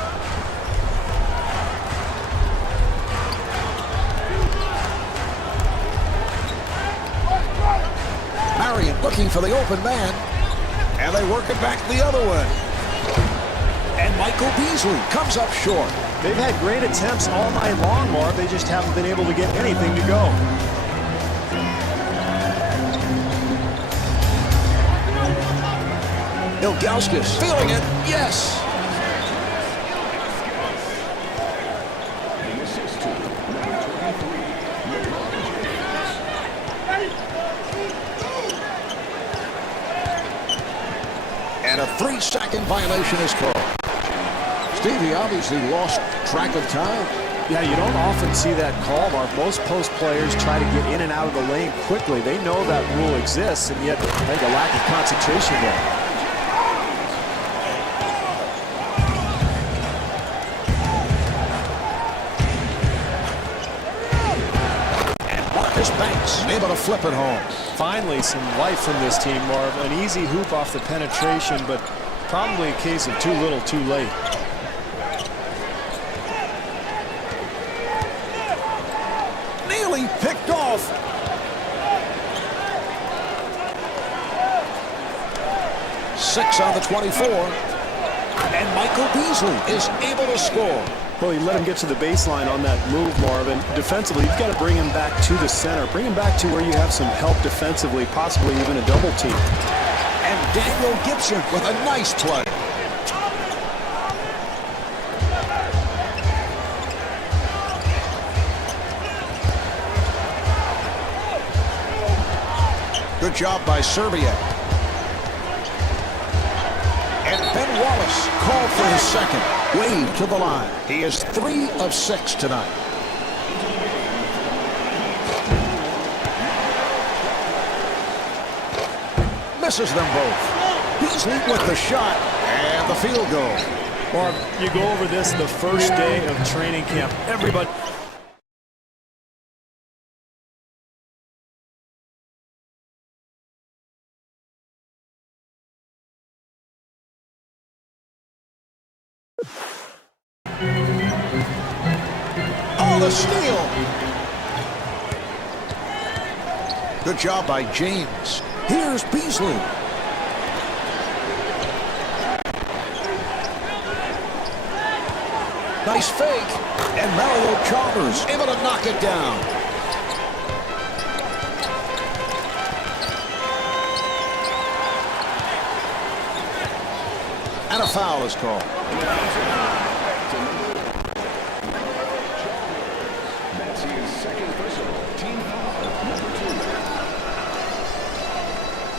Marion looking for the open man, and they work it back the other way. And Michael Beasley comes up short. They've had great attempts all night long, Marv. They just haven't been able to get anything to go. Ilgauskas feeling it. Yes. And a 3-second violation is called. Stevie obviously lost track of time. Yeah, you don't often see that call, Mark. Most post players try to get in and out of the lane quickly. They know that rule exists, and yet I think a lack of concentration there. Banks able to flip it home. Finally, some life from this team, Marv. An easy hoop off the penetration, but probably a case of too little, too late. Nearly picked off. Six on the 24. And Michael Beasley is able to score. Well, you let him get to the baseline on that move, Marvin. Defensively, you've got to bring him back to the center. Bring him back to where you have some help defensively, possibly even a double team. And Daniel Gibson with a nice play. Good job by Serbia. And Ben Wallace called for his second. Wade to the line. He is 3 of 6 tonight. Misses them both. Beasley with the shot and the field goal. Mark, you go over this the first day of training camp. Everybody... Oh, the steal. Good job by James. Here's Beasley. Nice fake. And Mario Chalmers able to knock it down. And a foul is called. That's his second personal. Team foul, number 2.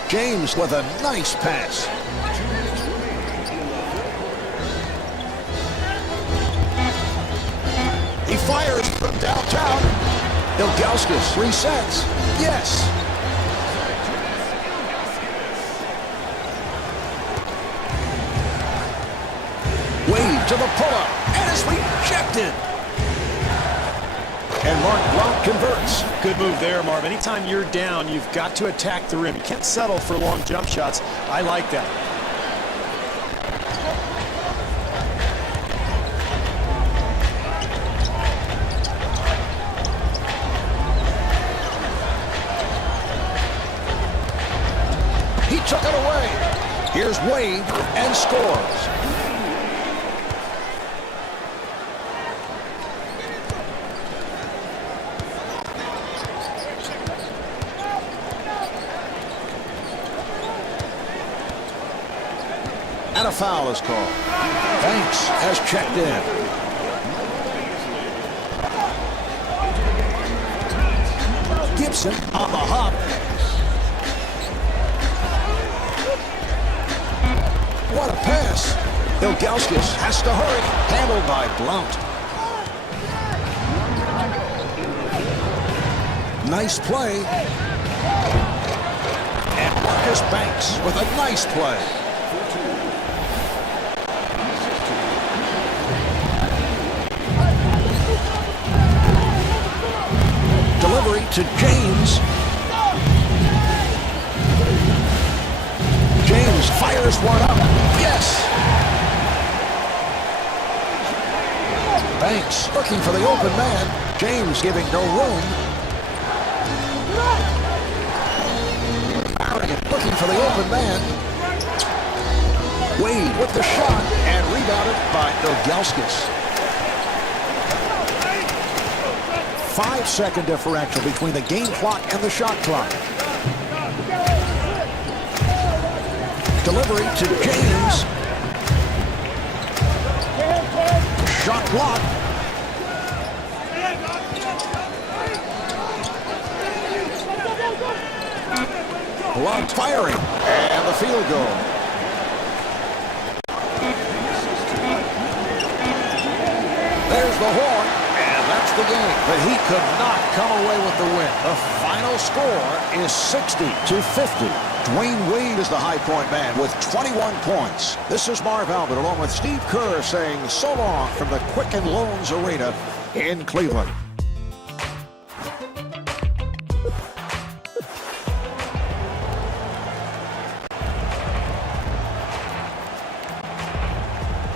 James with a nice pass. 2 minutes remaining in the fourth quarter. He fires from downtown. Ilgauskas resets. Yes. Wade to the pull-up, and it's rejected. And Mark Blount converts. Good move there, Marv. Anytime you're down, you've got to attack the rim. You can't settle for long jump shots. I like that. He took it away. Here's Wade and scores. And a foul is called. Banks has checked in. Gibson on the hop. What a pass. Ilgauskas has to hurry. Handled by Blount. Nice play. And Marcus Banks with a nice play. Delivery to James. James fires one up. Yes! Banks looking for the open man. James giving no room. Looking for the open man. Wade with the shot and rebounded by Ilgauskas. 5-second differential between the game clock and the shot clock. Delivery to James. Shot blocked. Blount firing. And the field goal. There's the horn. And that's the game. But he could not come away with the win. The final score is 60-50. Dwayne Wade is the high point man with 21 points. This is Marv Albert along with Steve Kerr saying so long from the Quicken Loans Arena in Cleveland.